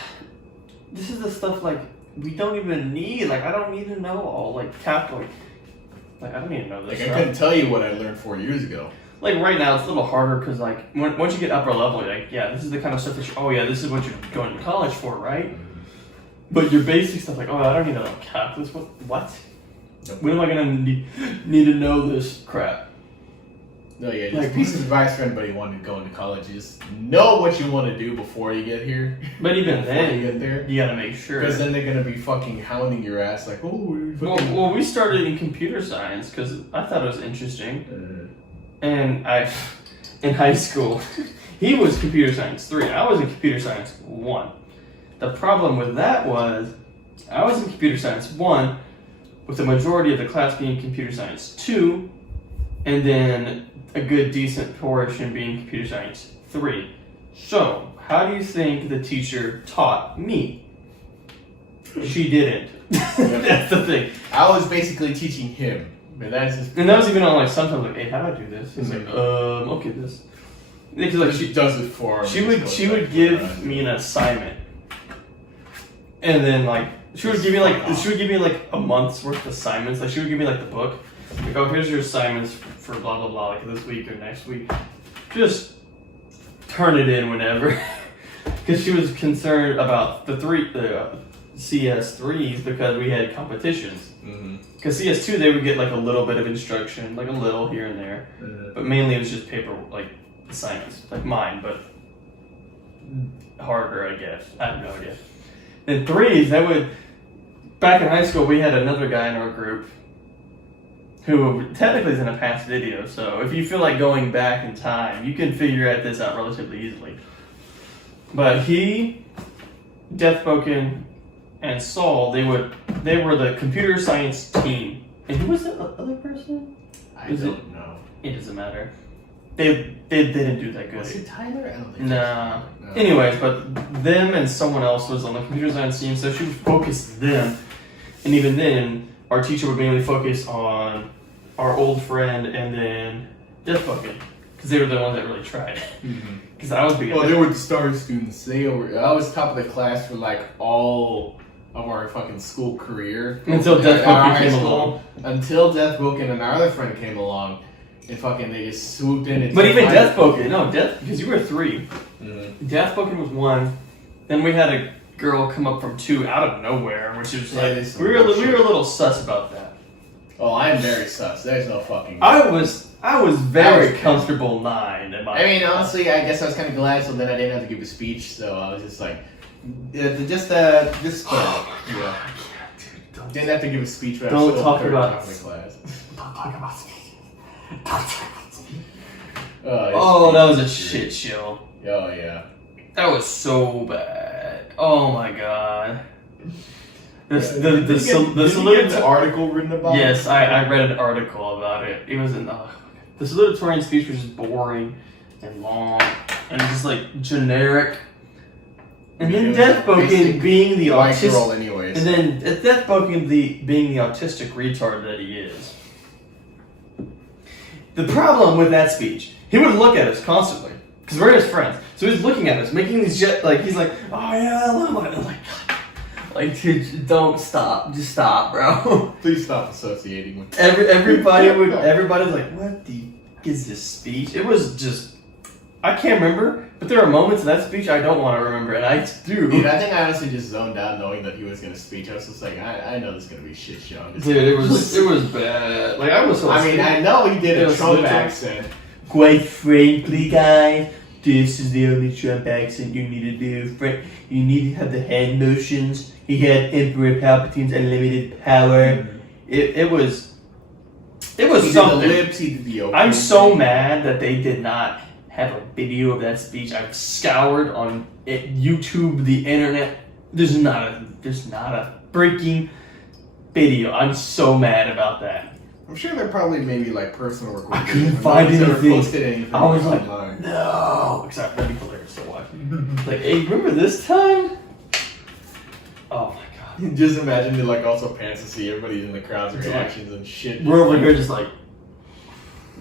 this is the stuff like we don't even need, like, I don't need to know all, like, Catholic. Like, I don't need to know this Like, I couldn't tell you what I learned 4 years ago. Like, right now, it's a little harder because, like, once you get upper level, you're like, yeah, this is the kind of stuff that this is what you're going to college for, right? But your basic stuff, like, I don't need to know calculus. What? Nope. When am I going to need to know this crap? No, yeah, just piece of advice for anybody wanting to go into college is know what you want to do before you get here. But even then, you get there, you got to make sure. Because then they're going to be fucking hounding your ass like, Well, we started in computer science because I thought it was interesting. And in high school, he was computer science 3. I was in computer science 1. The problem with that was I was in computer science 1 with the majority of the class being computer science 2, and then a good decent portion being computer science 3. So, how do you think the teacher taught me? She didn't. That's the thing. I was basically teaching him. But that's just... And that was even on, like, sometimes, like, hey, how do I do this? He's like, okay, this. Because, like, she does it for him. She would give me an assignment. And then, like, she would give me, like, a month's worth of assignments. Like, she would give me, like, the book. Like, oh, here's your assignments for blah, blah, blah, like, this week or next week. Just turn it in whenever. Because she was concerned about the CS3s because we had competitions. Because CS2, they would get, like, a little bit of instruction, like, a little here and there. But mainly it was just paper, like, assignments. Like mine, but harder, I guess. I have no idea. Then 3s, back in high school, we had another guy in our group who technically is in a past video, so if you feel like going back in time, you can figure this out relatively easily. But he, Deathboken, and Saul, they were the computer science team. And who was the other person? I don't know. It doesn't matter. They didn't do that good. Was it Tyler? I don't think Nah. No. Anyways, but them and someone else was on the computer science team, so she would focus them. And even then, our teacher would mainly focus on our old friend and then Deathboken. Because they were the ones that really tried. Because I was being... Well, they were the star students. I was top of the class for, like, all of our fucking school career. Until Deathboken came along. Until Deathboken and our other friend came along. And fucking they just swooped in. But even Deathboken, because you were 3. Deathboken was 1. Then we had a girl come up from 2 out of nowhere, which was like... We were a little sus about that. Oh, I am very sus. There's no fucking... I was very comfortable 9. I mean, honestly, I guess I was kind of glad, so then I didn't have to give a speech, so I was just like... Just oh my God, I can't, dude. Didn't have to give a speech, but Don't talk about class. Don't talk about speech. Oh, that was a shit show. Oh, yeah. That was so bad. Oh my God. Did you get an article written about it? Yes, I read an article about it. It was the salutatorian speech was just boring and long and just like generic. And then Deathboken being the autistic, anyways. and then Deathboken being the autistic retard that he is. The problem with that speech, he would look at us constantly because we're his friends. So he's looking at us, making these he's like, oh yeah, I'm like, dude, don't stop, just stop, bro. Please stop associating with. Everybody's like, what the is this speech? It was just, I can't remember, but there are moments in that speech I don't want to remember, and I do. Dude, I think I honestly just zoned out knowing that he was gonna speak. I was just like, I know this is gonna be a shit show. Dude, it was bad. Like I was so. I know he did a Trump accent. Quite frankly, guys, this is the only Trump accent you need to do. You need to have the hand motions. He had Emperor Palpatine's unlimited power. It was He something. did the lips, he did the open. I'm so mad that they did not have a video of that speech. I've scoured on YouTube, the internet. There's not a freaking video. I'm so mad about that. I'm sure they're probably maybe like personal recordings. I couldn't find anything. I was like, online. no. Except that'd be hilarious to watch. Like, hey, remember this time? Oh my God. Just imagine it like also pants to see everybody's in the crowd's reactions and shit. We're over here just like.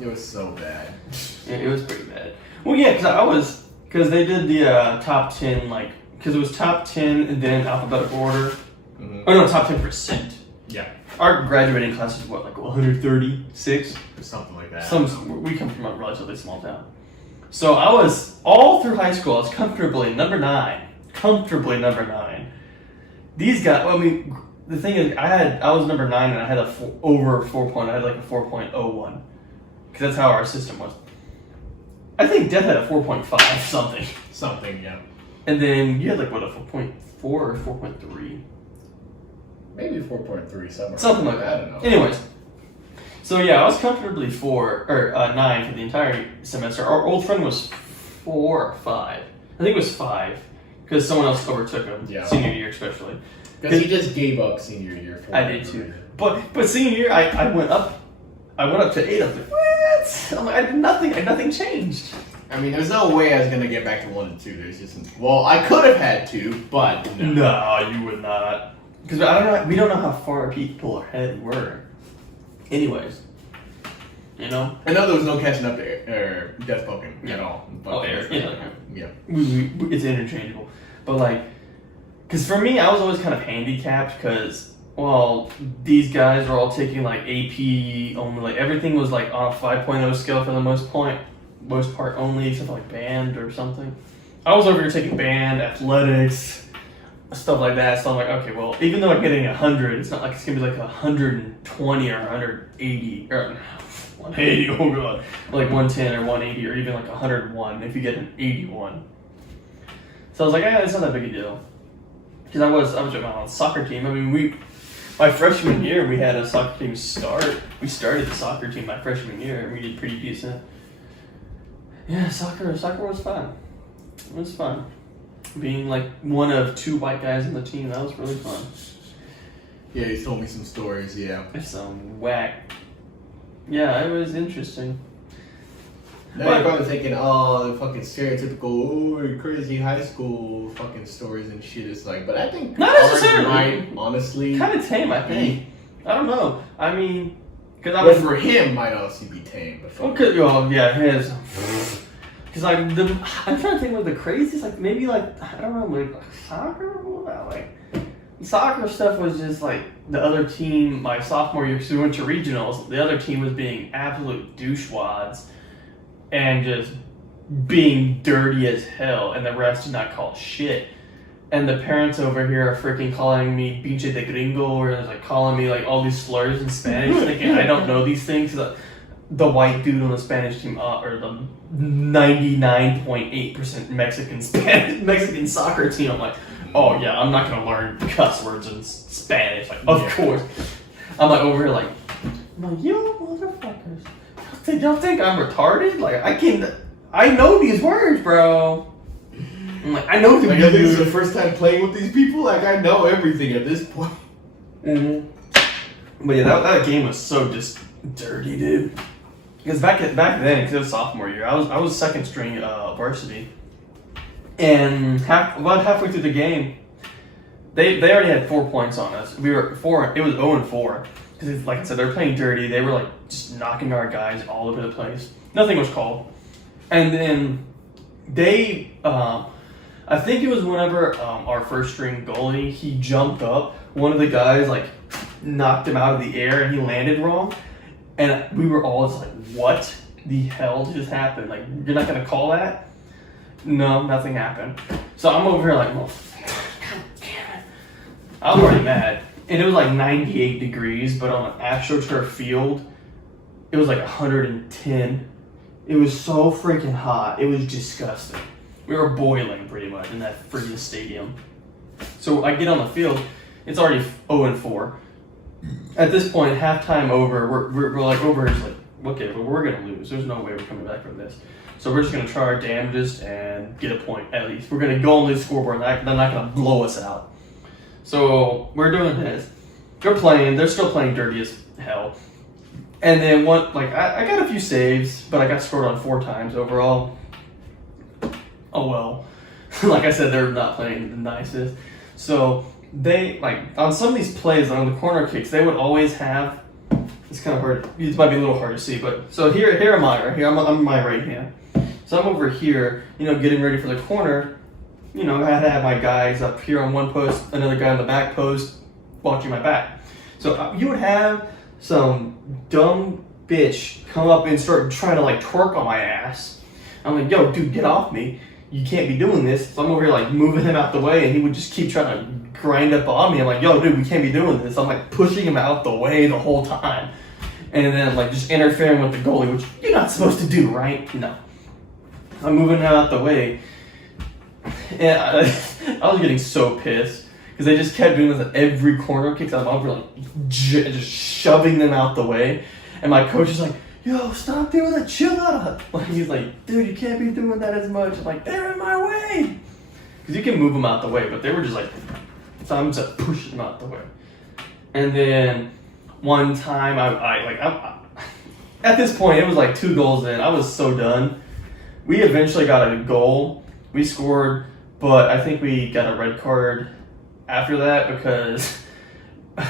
It was so bad. It was pretty bad. Well, yeah, because they did the top 10, like, because it was top 10 and then alphabetical order. Mm-hmm. Oh no, top 10%. Yeah. Our graduating class is what, like 136? Or something like that. We come from a relatively small town. So I was, all through high school, I was comfortably number 9. Comfortably number 9. These guys, well, I mean, the thing is, I was number 9 and I had over 4 point, I had like a 4.01. Because that's how our system was. I think Death had a 4.5 something. Something, yeah. And then you had like, what, a 4.4 or 4.3? Maybe 4.3 somewhere. Something like that. I don't know. Anyways. So yeah, I was comfortably 9 for the entire semester. Our old friend was 4 or 5. I think it was 5. Because someone else overtook him, senior year especially. Because he just gave up senior year. I did too. But senior year, I went up. I went up to 8. I was like, what? I'm like, nothing changed. I mean, there's no way I was gonna get back to 1 and 2. There's just I could have had 2, but no. No, you would not. Because we don't know how far people ahead were. Anyways, you know. I know there was no catching up to Death Poking at all. But yeah. It's interchangeable, but like, because for me, I was always kind of handicapped because. Well, these guys were all taking like AP only, like everything was like on a 5.0 scale for the most part only, except for like band or something. I was over here taking band, athletics, stuff like that, so I'm like, okay, well, even though I'm getting 100, it's not like it's gonna be like 120 or 180, or 180, oh god, like 110 or 180 or even like 101 if you get an 81. So I was like, it's not that big a deal. Because I was on a soccer team. I mean, my freshman year, we had a soccer team start. We started the soccer team my freshman year, and we did pretty decent. Yeah, soccer was fun. It was fun. Being like one of 2 white guys on the team, that was really fun. Yeah, he told me some stories, yeah. Some whack. Yeah, it was interesting. Now you're probably thinking, the fucking stereotypical, crazy high school fucking stories and shit. It's like, but I think not necessarily. Might honestly kind of tame. I think. I don't know. I mean, because for him might also be tame. But his. Because like I'm trying to think of the craziest. Like maybe like I don't know, like soccer. Like soccer stuff was just like the other team. My sophomore year, because we went to regionals. The other team was being absolute douchewads. And just being dirty as hell, and the rest did not call shit. And the parents over here are freaking calling me Pinche de Gringo, or like calling me like all these slurs in Spanish, thinking I don't know these things. The white dude on the Spanish team, or the 99.8% Mexican soccer team. I'm like, oh yeah, I'm not gonna learn cuss words in Spanish. Like, of course. I'm like over here like, you motherfuckers. Y'all think I'm retarded? Like, I know these words, bro. I'm like, I know these words. I think this is the first time playing with these people. Like, I know everything at this point. Mm-hmm. But yeah, that game was so just dirty, dude. Because back then, because it was sophomore year, I was second string varsity. And about halfway through the game, they already had 4 points on us. We were 4, it was 0-4. Because, like I said, they were playing dirty. They were, like, just knocking our guys all over the place. Nothing was called. And then they, I think it was whenever our first string goalie, he jumped up. One of the guys, like, knocked him out of the air, and he landed wrong. And we were all just like, what the hell just happened? Like, you're not going to call that? No, nothing happened. So I'm over here like, well, God damn it. I'm already mad. And it was like 98 degrees, but on an AstroTurf field, it was like 110. It was so freaking hot. It was disgusting. We were boiling pretty much in that freaking stadium. So I get on the field. It's already 0-4. At this point, halftime over. We're like over here. It's like, okay, but we're gonna lose. There's no way we're coming back from this. So we're just gonna try our damnedest and get a point at least. We're gonna go on the scoreboard. They're not gonna blow us out. So we're doing this. They're playing. They're still playing dirty as hell. And then I got a few saves, but I got scored on 4 times overall. Oh well. Like I said, they're not playing the nicest. So they, like, on some of these plays on the corner kicks, they would always have, it's kind of hard, it might be a little hard to see, but so here am I, right here, I'm on my right hand. So I'm over here, getting ready for the corner. I had to have my guys up here on one post, another guy on the back post, watching my back. So you would have some dumb bitch come up and start trying to like twerk on my ass. I'm like, yo, dude, get off me. You can't be doing this. So I'm over here like moving him out the way, and he would just keep trying to grind up on me. I'm like, yo, dude, we can't be doing this. I'm like pushing him out the way the whole time. And then like just interfering with the goalie, which you're not supposed to do, right? No. I'm moving him out the way. And I was getting so pissed because they just kept doing this at every corner kicks. I'm over like just shoving them out the way. And my coach is like, yo, stop doing that, chill out. Like, he's like, dude, you can't be doing that as much. I'm like, they're in my way. Because you can move them out the way, but they were just like, so I'm just pushing them out the way. And then one time, I at this point, it was like 2 goals in. I was so done. We eventually got a goal. We scored, but I think we got a red card after that because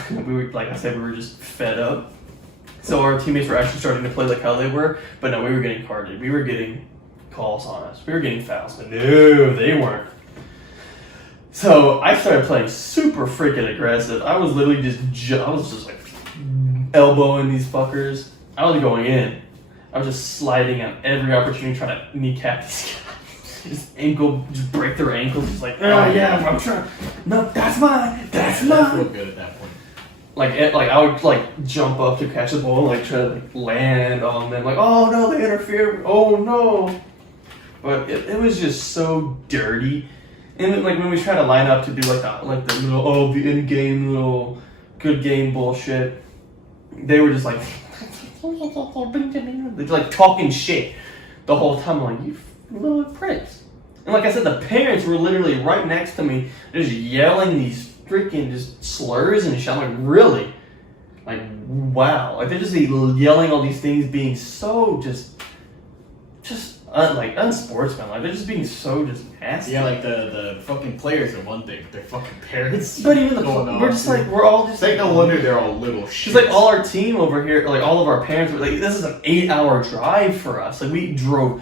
we were, like I said, we were just fed up. So our teammates were actually starting to play like how they were, but no, we were getting carded. We were getting calls on us. We were getting fouls, but no, they weren't. So I started playing super freaking aggressive. I was literally I was just like elbowing these fuckers. I was going in. I was just sliding at every opportunity trying to kneecap these guys. Just break their ankles. Just like, oh yeah, I'm trying. No, that's mine. That's mine. I feel good at that point. Like I would like jump up to catch the ball, and, like try to like land on them. Like, oh no, they interfered. Oh no. But it was just so dirty. And then, like when we try to line up to do like the little the in game little good game bullshit, they were just like they're like talking shit the whole time. I'm like, you little pricks. And like I said, the parents were literally right next to me, just yelling these freaking just slurs and shit. I'm like, really? Like, wow. Like they're just yelling all these things, being so just like unsportsmanlike. They're just being so just nasty. Yeah, like the fucking players are one thing, their fucking parents. But even we're just like, we're all just like, no wonder they're all little shits. It's like all our team over here, like all of our parents were like, this is an 8-hour drive for us. Like we drove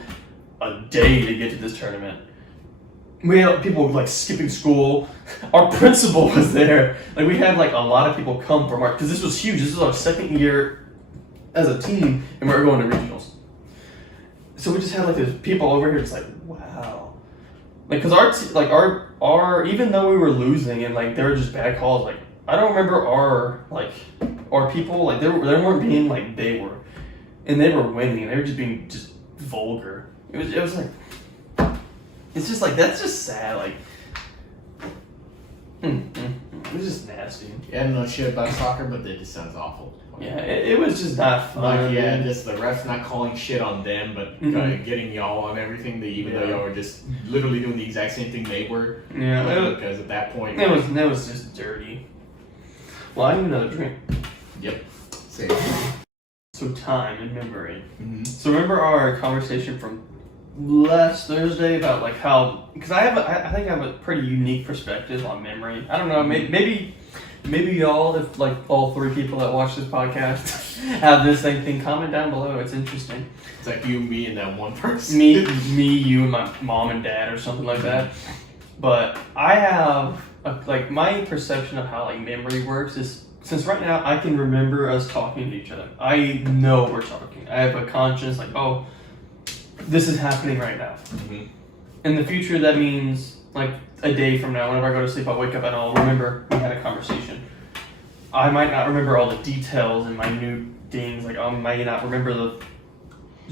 a day to get to this tournament. We had people like skipping school. Our principal was there. Like we had like a lot of people come from because this was huge. This was our second year as a team, and we were going to regionals. So we just had like these people over here, just like, wow, like because our even though we were losing and like they were just bad calls, like I don't remember our people like they weren't being like they were, and they were winning. They were just being just vulgar. It was like. It's just like, that's just sad, like, it was just nasty. Yeah, I don't know shit about soccer, but that just sounds awful. Yeah, it was just not fun. Like, yeah, just the refs not calling shit on them, but getting y'all on everything, even though y'all were just literally doing the exact same thing they were. Yeah. Because at that point... It was just dirty. Well, I need another drink. Yep. Same. So time and memory. Mm-hmm. So remember our conversation from last Thursday about like how, because I think I have a pretty unique perspective on memory. I don't know, maybe y'all, if like all 3 people that watch this podcast have this same thing, comment down below. It's interesting. It's like you, me, and that one person. me, you, and my mom and dad or something like that. But I have like my perception of how like memory works is, since right now I can remember us talking to each other. I know we're talking. I have a conscience like, oh, this is happening right now. Mm-hmm. In the future, that means like a day from now, whenever I go to sleep, I'll wake up and I'll remember we had a conversation. I might not remember all the details and minute things, like I might not remember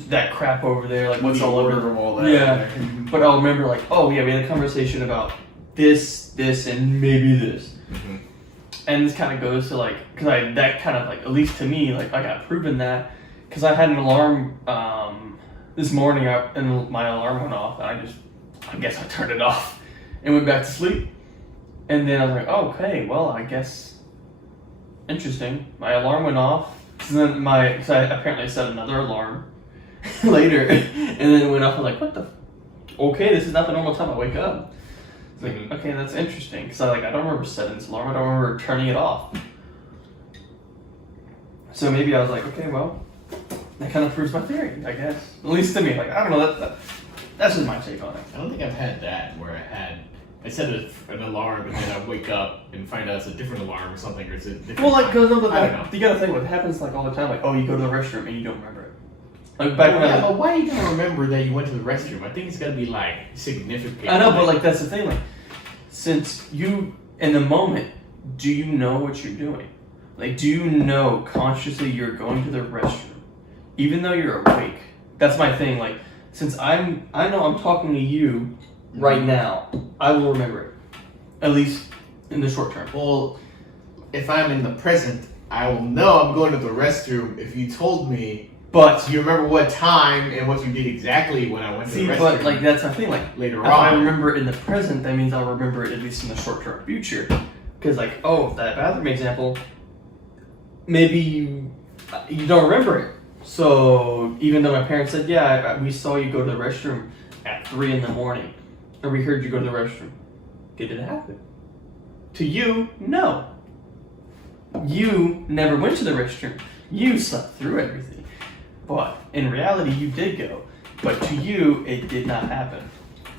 that crap over there, like what's all over. All that. Yeah, but I'll remember like, oh yeah, we had a conversation about this, and maybe this. Mm-hmm. And this kind of goes to like, because that kind of like, at least to me, like I got proven that because I had an alarm. This morning, and my alarm went off, and I guess I turned it off and went back to sleep. And then I was like, oh, okay, well, I guess, interesting. My alarm went off, so then so I apparently set another alarm later, and then it went off. I'm like, what the? Okay, this is not the normal time I wake up. It's like, okay, that's interesting, because I don't remember setting this alarm. I don't remember turning it off. So maybe I was like, okay, well, that kind of proves my theory, I guess. At least to me. Like, I don't know, that's just my take on it. I don't think I've had that where I had I set an alarm, and then I wake up and find out it's a different alarm or something, or it's a different. Well, like, because I don't know. you gotta think what happens like all the time. Like, oh, you go to the restroom and you don't remember it. Like back when but why are you gonna remember that you went to the restroom? I think it's gotta be like significant. I know, but like that's the thing. Like, since you in the moment, do you know what you're doing? Like, do you know consciously you're going to the restroom, even though you're awake? That's my thing. Like, since I know I'm talking to you right now, I will remember it, at least in the short term. Well, if I'm in the present, I will know I'm going to the restroom if you told me. But you remember what time and what you did exactly when I went to the restroom. But like that's my thing. Like later if on, I remember it in the present, that means I'll remember it at least in the short term future. Because like, oh, that bathroom example, maybe you don't remember it. So even though my parents said, yeah, we saw you go to the restroom at 3 a.m, or we heard you go to the restroom, did it happen? To you, no. You never went to the restroom. You slept through everything. But in reality, you did go. But to you, it did not happen.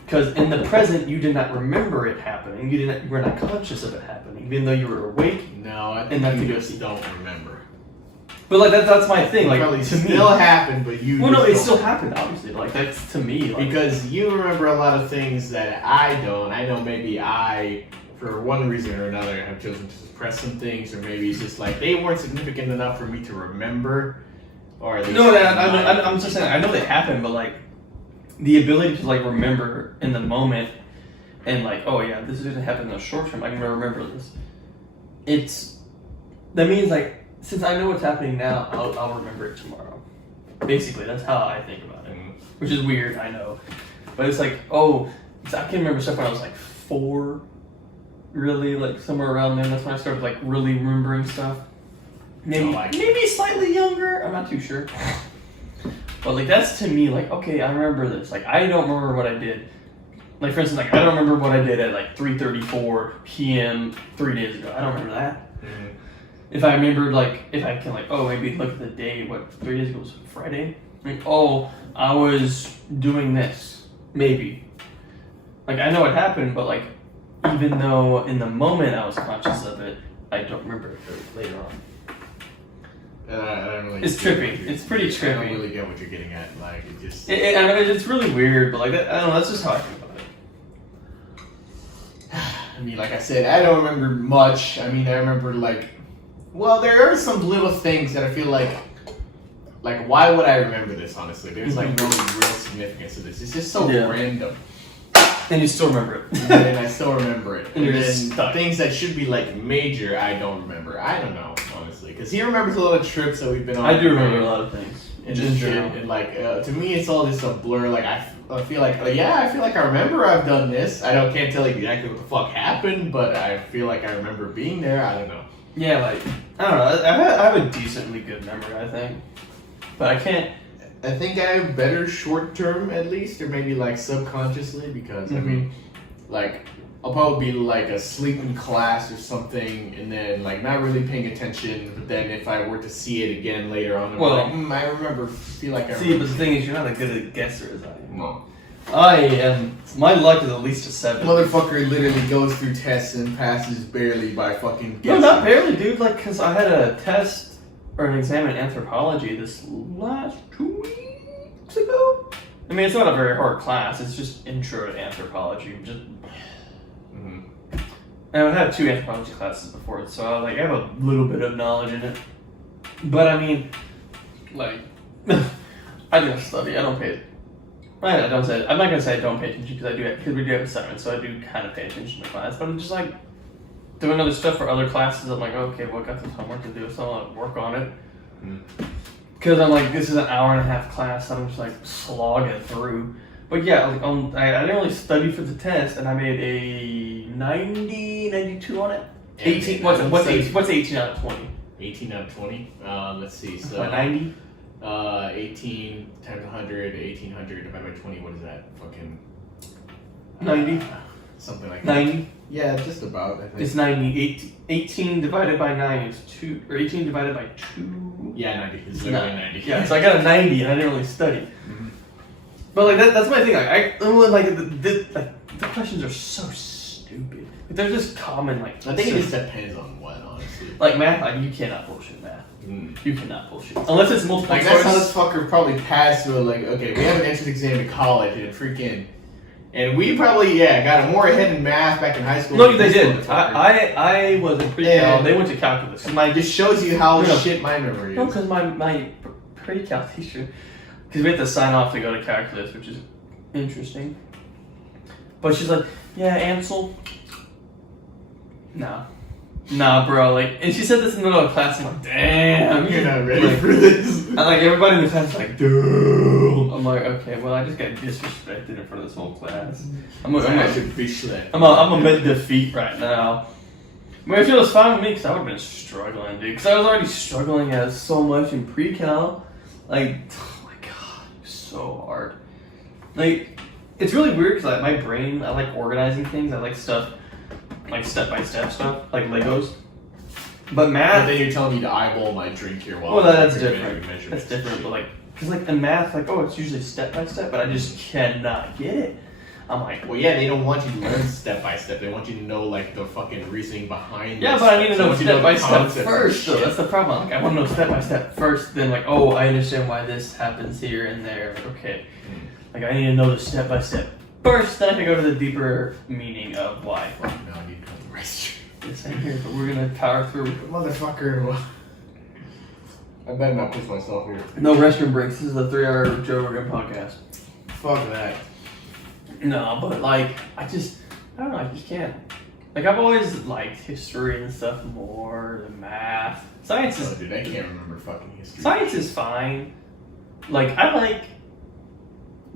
Because in the present, you did not remember it happening. You were not conscious of it happening, even though you were awake. No, I think you just don't remember. But like that's my thing. Like probably to still me, happened, but you. Well, no, it don't. still happened. Obviously, like that's to me. Like, Because you remember a lot of things that I don't. I know maybe I, for one reason or another, have chosen to suppress some things, or maybe it's just like they weren't significant enough for me to remember, or at least. No, I'm just saying. I know they happened, but like the ability to like remember in the moment, and like, oh yeah, this is going to happen in the short term. I can remember this. That means like. Since I know what's happening now, I'll remember it tomorrow. Basically, that's how I think about it. Which is weird, I know. But it's like, oh, I can remember stuff when I was like 4, really, like somewhere around then. That's when I started like really remembering stuff. Maybe slightly younger, I'm not too sure. But like that's to me like, okay, I remember this. Like I don't remember what I did. Like for instance, like I don't remember what I did at like 3:34 p.m. 3 days ago. I don't remember that. Mm-hmm. If I remembered, like, if I can, like, oh, maybe look at the day, what, 3 days ago was Friday? Like, oh, I was doing this. Maybe. Like, I know it happened, but, like, even though in the moment I was conscious of it, I don't remember it later on. I don't really. It's trippy. It's pretty trippy. I don't really get what you're getting at. Like, it just. I mean, it's really weird, but, like, I don't know, that's just how I think about it. I mean, like I said, I don't remember much. I mean, I remember, like. Well, there are some little things that I feel like, why would I remember this, honestly? There's, like, no real significance to this. It's just so random. And you still remember it. And I still remember it. And you're then just stuck. Things that should be, like, major, I don't remember. I don't know, honestly. Because he remembers a lot of trips that we've been on. I do remember a lot of things. And just shit. And, like, to me, it's all just a blur. Like, I feel like, I feel like I remember I've done this. Can't tell you exactly what the fuck happened, but I feel like I remember being there. I don't know. Yeah, like, I don't know. I have a decently good memory, I think. But I can't. I think I have better short term, at least, or maybe, like, subconsciously, because, I mean, like, I'll probably be, like, asleep in class or something, and then, like, not really paying attention, but then if I were to see it again later on, I'm like, I remember, feel like I remember. See, but the thing is, you're not as good a guesser as I am. No. I am. My luck is at least a 7. Motherfucker literally goes through tests and passes barely by fucking No, guessing. not barely, dude. Like, because I had a test or an exam in anthropology this last 2 weeks ago. I mean, it's not a very hard class. It's just intro to anthropology. And I've had 2 anthropology classes before, so I have a little bit of knowledge in it. But I mean, like, I just study. I don't pay. I'm not gonna say I don't pay attention because we do have assignments, so I do kind of pay attention to class. But I'm just like doing other stuff for other classes. I'm like, okay, well, I got this homework to do, so I'll work on it. Because I'm like, this is an hour-and-a-half class, so I'm just like slogging through. But yeah, like, I didn't really study for the test, and I made a 92 on it. 18. What's 18 out of 20? 18 out of 20. Let's see. So what, 90. 18 times 100, 1800 divided by 20. What is that? Fucking 90. Something like 90. That. Yeah, just about. I think. It's 90. 18 divided by 9 is 2, or 18 divided by 2. Yeah, 90. It's literally 90. Yeah, so I got a 90, and I didn't really study. But like that's my thing. Like the questions are so stupid. Like, there's just common like. I think it just depends on what, honestly. Like math, like you cannot bullshit math. You cannot bullshit unless it's multiple Like choice. that's how this fucker probably passed with like, okay, we have an entrance exam to college and freaking, and we probably got more ahead in math back in high school. No, they did. I was in pre-cal. They went to calculus. It just shows you how shit my memory is. No, because my pre-cal teacher, because we had to sign off to go to calculus, which is interesting. But she's like, yeah, Ansel. Nah, bro. Like, and she said this in the middle of class. I'm like, damn, you're not ready for this. And like everybody in the class is like, dude. I'm like, okay, well, I just got disrespected in front of this whole class. I'm amid defeat right now. I mean, I feel it's fine with me because I would have been struggling, dude. Because I was already struggling as so much in pre-cal. Like, oh my god, so hard. Like, it's really weird because like my brain, I like organizing things. I like stuff. Like step-by-step stuff, like Legos. But math... But then you're telling me to eyeball my drink here while... Well, that's different. That's different, but like... Because like in math, like, it's usually step-by-step, but I just cannot get it. I'm like... Well, yeah, they don't want you to learn step-by-step. They want you to know, like, the fucking reasoning behind it. Yeah, but I need to know step-by-step first, though. That's the problem. Like, I want to know step-by-step first, then like, oh, I understand why this happens here and there. Like, okay. Like, I need to know the step-by-step first, then I can go to the deeper meaning of why. Fuck no, I need to go to the restroom. Yes, I'm here, but we're gonna power through. Motherfucker. I better not piss myself here. No restroom breaks. This is a 3-hour Joe Rogan podcast. Fuck that. No, but like, I don't know, I just can't. Like, I've always liked history and stuff more than math. Science is... Oh, dude, I can't remember fucking history. Science is fine. Like, I like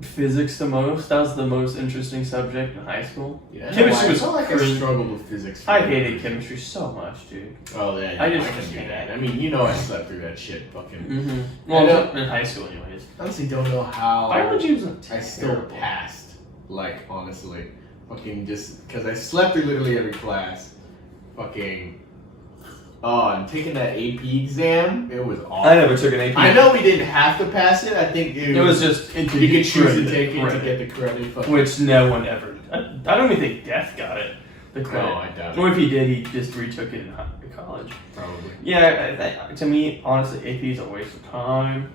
physics the most. That was the most interesting subject in high school. Yeah, chemistry was like I struggled with physics. I hated chemistry so much, dude. Oh, yeah, I just can do that. I mean, you know, I slept through that shit, fucking. Mm-hmm. Well, in high school, anyways. Honestly, don't know how. Biology was I still passed. Like, honestly, fucking just because I slept through literally every class. Fucking. Oh, and taking that AP exam, it was awful. I never took an AP. I know we didn't have to pass it. I think it was just you could choose to take it to get the credit. Which no one ever. I don't even think Death got it. The credit. No, I doubt it. Or if he did, he just retook it in college. Probably. Yeah, to me, honestly, AP is a waste of time.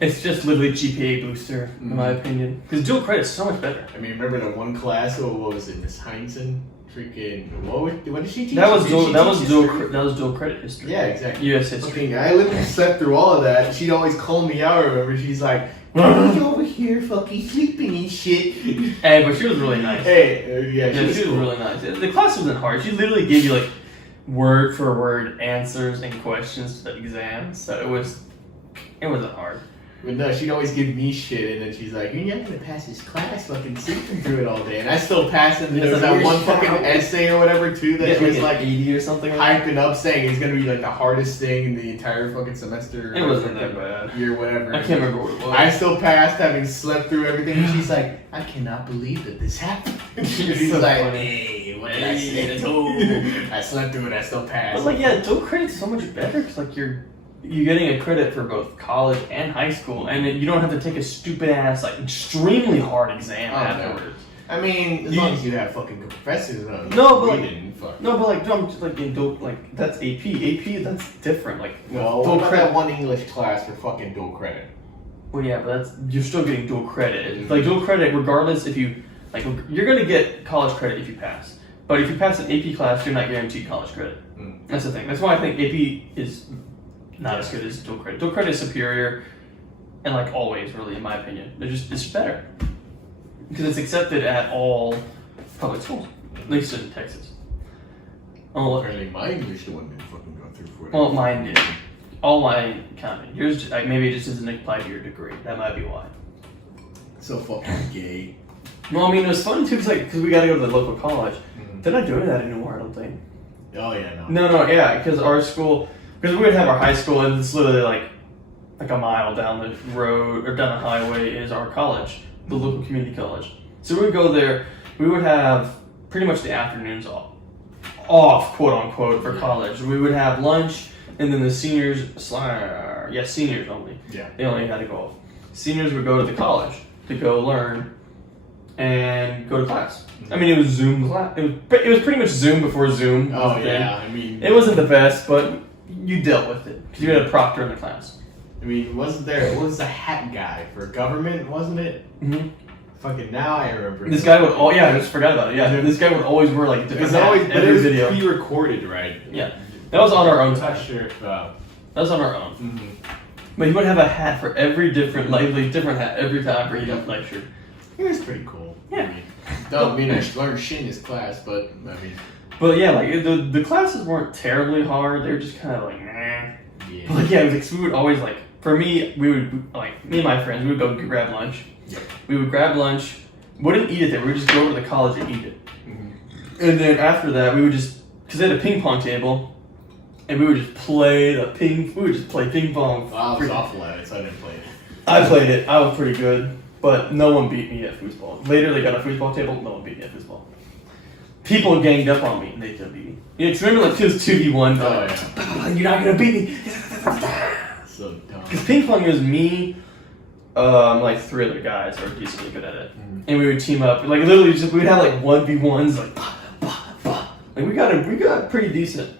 It's just literally GPA booster, in my opinion. Because dual credit is so much better. I mean, remember that one class? What was it, Miss Heinzen? Freaking what did she teach? That was dual credit history. Yeah, exactly. U.S. history. Fucking, I literally slept through all of that. She'd always call me out. Remember, she's like, "Why are you over here, fucking sleeping and shit?" Hey, but she was really nice. Hey, she was cool. really nice. The class wasn't hard. She literally gave you like word for word answers and questions to the exam, so it wasn't hard. But no, she'd always give me shit, and then she's like, "You're not gonna pass this class, fucking sleeping through it all day." And I still passed it. And there was that one fucking essay or whatever too that she was like 80 or something, hyping up, saying it's gonna be like the hardest thing in the entire fucking semester. It wasn't that bad. Year, whatever. I can't remember what it was. I still passed, having slept through everything. And she's like, "I cannot believe that this happened." She's so like, funny. "Hey, what did I say?" I slept through it. I still passed. But like, yeah, dual credit's so much better because like you're getting a credit for both college and high school, and you don't have to take a stupid ass, like extremely hard exam afterwards. No. I mean, as long as you have fucking professors. But like, I'm just like in dual, like that's AP. AP, that's different. Like, well, what about that one English class for fucking dual credit? Well, yeah, but you're still getting dual credit. Mm-hmm. Like dual credit, regardless if you you're gonna get college credit if you pass. But if you pass an AP class, you're not guaranteed college credit. Mm. That's the thing. That's why I think AP is not as good as dual credit. Dual credit is superior, and like always, really, in my opinion, it's better because it's accepted at all public schools, at least in Texas. Apparently, my English one didn't fucking go through for it. Well, mine did. All mine counted. Yours, maybe it just doesn't apply to your degree. That might be why. So fucking gay. Well, I mean, it was fun too, because we got to go to the local college. Mm-hmm. They're not doing that anymore, I don't think. Oh yeah, no. Yeah, because our school. Because we would have our high school, and it's literally like a mile down the road or down the highway is our college, the local community college. So we would go there. We would have pretty much the afternoons off, quote unquote, for college. We would have lunch, and then the seniors only. Yeah. They only had to go off. Seniors would go to the college to go learn, and go to class. I mean, it was Zoom class. It was pretty much Zoom before Zoom. Oh yeah, I mean, it wasn't the best, but you dealt with it because you had a proctor in the class. I mean, wasn't there? What was the hat guy for government? Wasn't it? Mm-hmm. Fucking now I remember. This guy would. Oh yeah, I just forgot about it. Yeah, this guy would always wear like a different hat always, but it every was video. pre-recorded, right? Yeah, that was on our own I'm time. not sure if. That was on our own. Mm-hmm. But he would have a hat for every different, like different hat every time for each lecture. It was pretty cool. Yeah. I mean, don't mean I learned shit in his class, but I mean. But yeah, like the classes weren't terribly hard. They were just kind of like, nah. Yeah. But like, yeah, it was like, so we would always like. For me, we would like me and my friends. We would go grab lunch. Yep. We would grab lunch. Wouldn't eat it there. We would just go over to the college and eat it. Mm-hmm. And then after that, we would just because they had a ping pong table, and we would just play We would just play ping pong. Well, I was awful at it, so I didn't play it. I played it. I was pretty good, but no one beat me at foosball. Later, they got a foosball table. No one beat me at foosball. People ganged up on me, and they couldn't beat me. You know, remember like it was 2v1. Oh yeah. You're not gonna beat me. So dumb. Because ping pong was me, like 3 other guys that were decently good at it, and we would team up. Like literally, just we'd have like 1v1s, like like we got pretty decent.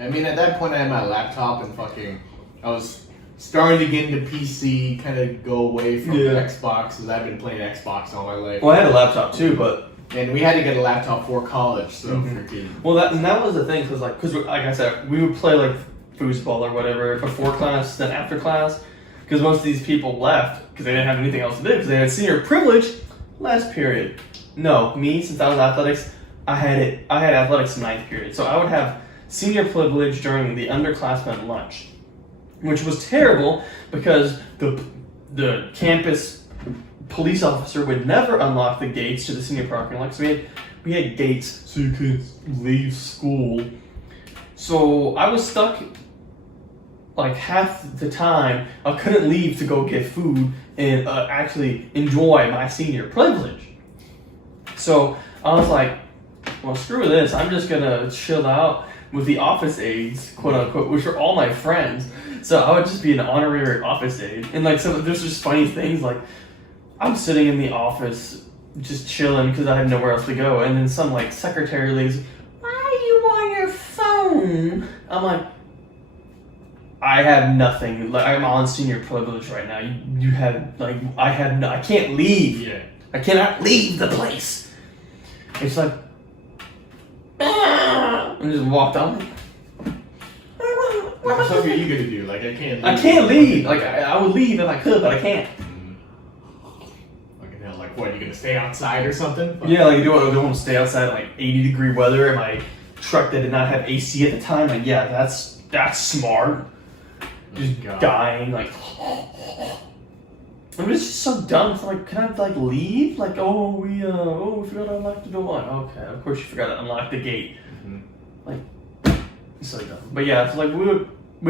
I mean, at that point, I had my laptop and I was starting to get into PC, kind of go away from Xbox, because I've been playing Xbox all my life. Well, I had a laptop too, but and we had to get a laptop for college, so freaking. Well, that was the thing, because like I said, we would play like foosball or whatever before class, then after class, because most of these people left because they didn't have anything else to do because they had senior privilege last period. No, me, since I was athletics, I had athletics 9th period, so I would have senior privilege during the underclassmen lunch, which was terrible because the campus police officer would never unlock the gates to the senior parking lot. So we had gates so you could leave school. So I was stuck. Like half the time, I couldn't leave to go get food and actually enjoy my senior privilege. So I was like, well, screw this. I'm just going to chill out with the office aides, quote unquote, which are all my friends. So I would just be an honorary office aide. And like, so there's just funny things. Like, I'm sitting in the office just chilling because I have nowhere else to go. And then some like secretary lady's, why are you on your phone? I'm like, I have nothing. Like, I'm on senior privilege right now. You have like I can't leave. Yeah. I cannot leave the place. It's like, and just walked on. What the fuck are you gonna do? Like I can't. I can't leave. Like I would leave if I could, but I can't. Fucking hell! Like what? Are you gonna stay outside or something? Yeah, like do I want to stay outside in like 80-degree weather in my truck that did not have AC at the time? Like yeah, that's smart. Just dying, like I'm just so dumb. It's like, can I like leave? Like, we forgot to unlock the door. Okay, of course you forgot to unlock the gate. Like, so dumb. But yeah, it's like we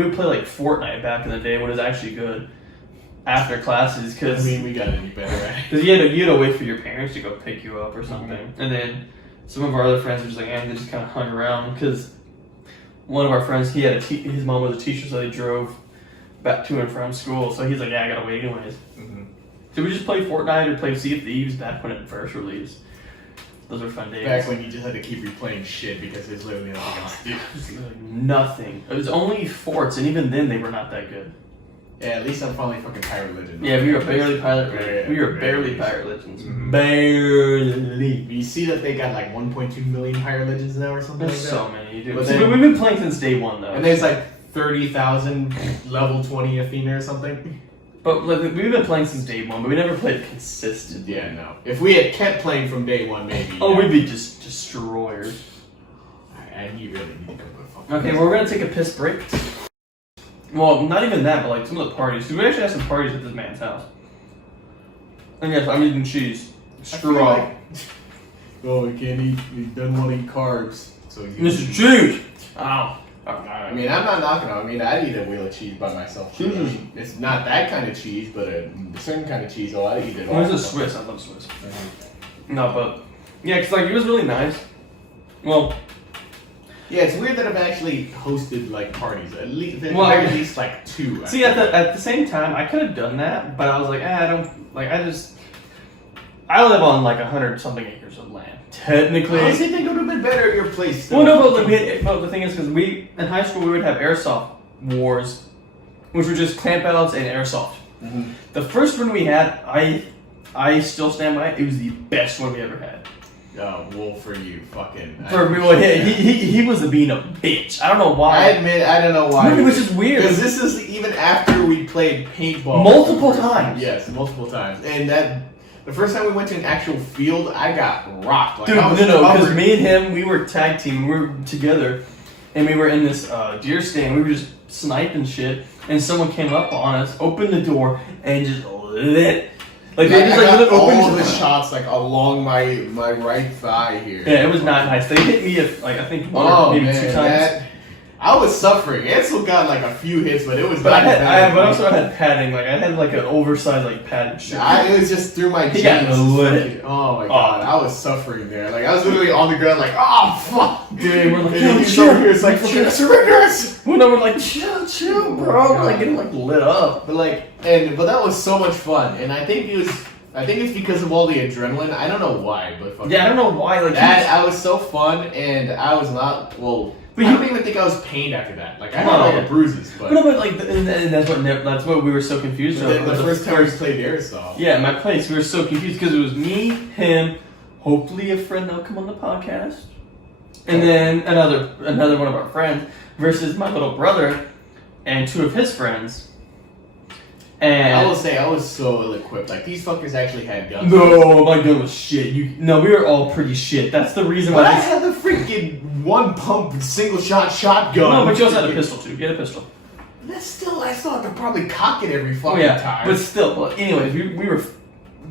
would play like Fortnite back in the day when it was actually good after classes because I mean we got any better at it. Because you had to wait for your parents to go pick you up or something, and then some of our other friends were just like, they just kind of hung around because one of our friends he had his mom was a teacher, so they drove back to and from school, so he's like, I gotta wait anyways. So we just played Fortnite or played Sea of Thieves back when it first released. Those were fun days. Back when you just had to keep replaying shit because there's literally nothing else to do. Just like nothing. It was only forts, and even then they were not that good. Yeah, at least I'm finally fucking Pirate Legend. Yeah, we were barely Pirate Legends. We were barely Pirate Legends. Barely. You see that they got like 1.2 million Pirate Legends now or something There's like that? so many, dude. But See, then- we've been playing since day one, though. And there's like 30,000 level 20 Athena or something. But like, we've been playing since day one, but we never played consistently. Yeah, no. If we had kept playing from day one, maybe. Oh, we'd be just destroyers. And you really need to go put fucking. Okay, well, we're gonna take a piss break. Well, not even that, but like some of the parties. So we actually had some parties at this man's house. And yes, I'm eating cheese. Screw off. Like, oh, we can't eat. We don't want to eat carbs. So This is cheese. Ow. I mean, I'm not knocking on. I mean, I'd eat a wheel of cheese by myself. Too. I mean, it's not that kind of cheese, but a certain kind of cheese. Oh, I'd eat it all. Well, this is Swiss. I love Swiss. No, but yeah, cause like it was really nice. Well, yeah, it's weird that I've actually hosted like parties. At least, Well, at least like 2. see, at the same time, I could have done that, but I was like, I don't like. I live on like 100-something acres of land. Technically. I honestly think it would have been better at your place. Well, no, but the thing is, because in high school, we would have airsoft wars, which were just clamp outs and airsoft. Mm-hmm. The first one we had, I still stand by it. It was the best one we ever had. Well, for you, fucking. For me, well, he was being a bitch. I don't know why. I admit, I don't know why. It was just weird. Because this is even after we played paintball. Multiple times. Yes, multiple times. And the first time we went to an actual field, I got rocked. Like, Dude, no, because me and him, we were tag team. We were together, and we were in this deer stand. We were just sniping shit, and someone came up on us, opened the door, and just lit. Like they just got all the shots like along my right thigh here. Yeah, it was not nice. They hit me I think one or maybe 2 times. I was suffering. Ansel got like a few hits, but it was. But I also had padding. Like I had like an oversized like padded shirt. It was just through my jeans. He got lit. Oh my god, I was suffering there. Like I was literally on the ground, like fuck, dude. We're like, he's over here. It's like surrenders. When we're like, chill, bro. We're like getting like lit up. But that was so much fun, and I think it's because of all the adrenaline. I don't know why, but yeah, I don't know why. Like I was so fun, and I was not well. But I don't even think I was pained after that. Like I had like bruises, but like, and that's what we were so confused about. The first time we played airsoft. Yeah, my place. We were so confused because it was me, him, hopefully a friend that'll come on the podcast, and then another one of our friends versus my little brother and 2 of his friends. And I will say I was so ill-equipped. Like these fuckers actually had guns. No, my gun was shit. We were all pretty shit. That's the reason why. But I had the freaking 1-pump single-shot shotgun. No, but you also had a pistol too. You had a pistol. I still had to probably cock it every fucking time. But still, anyways, we were.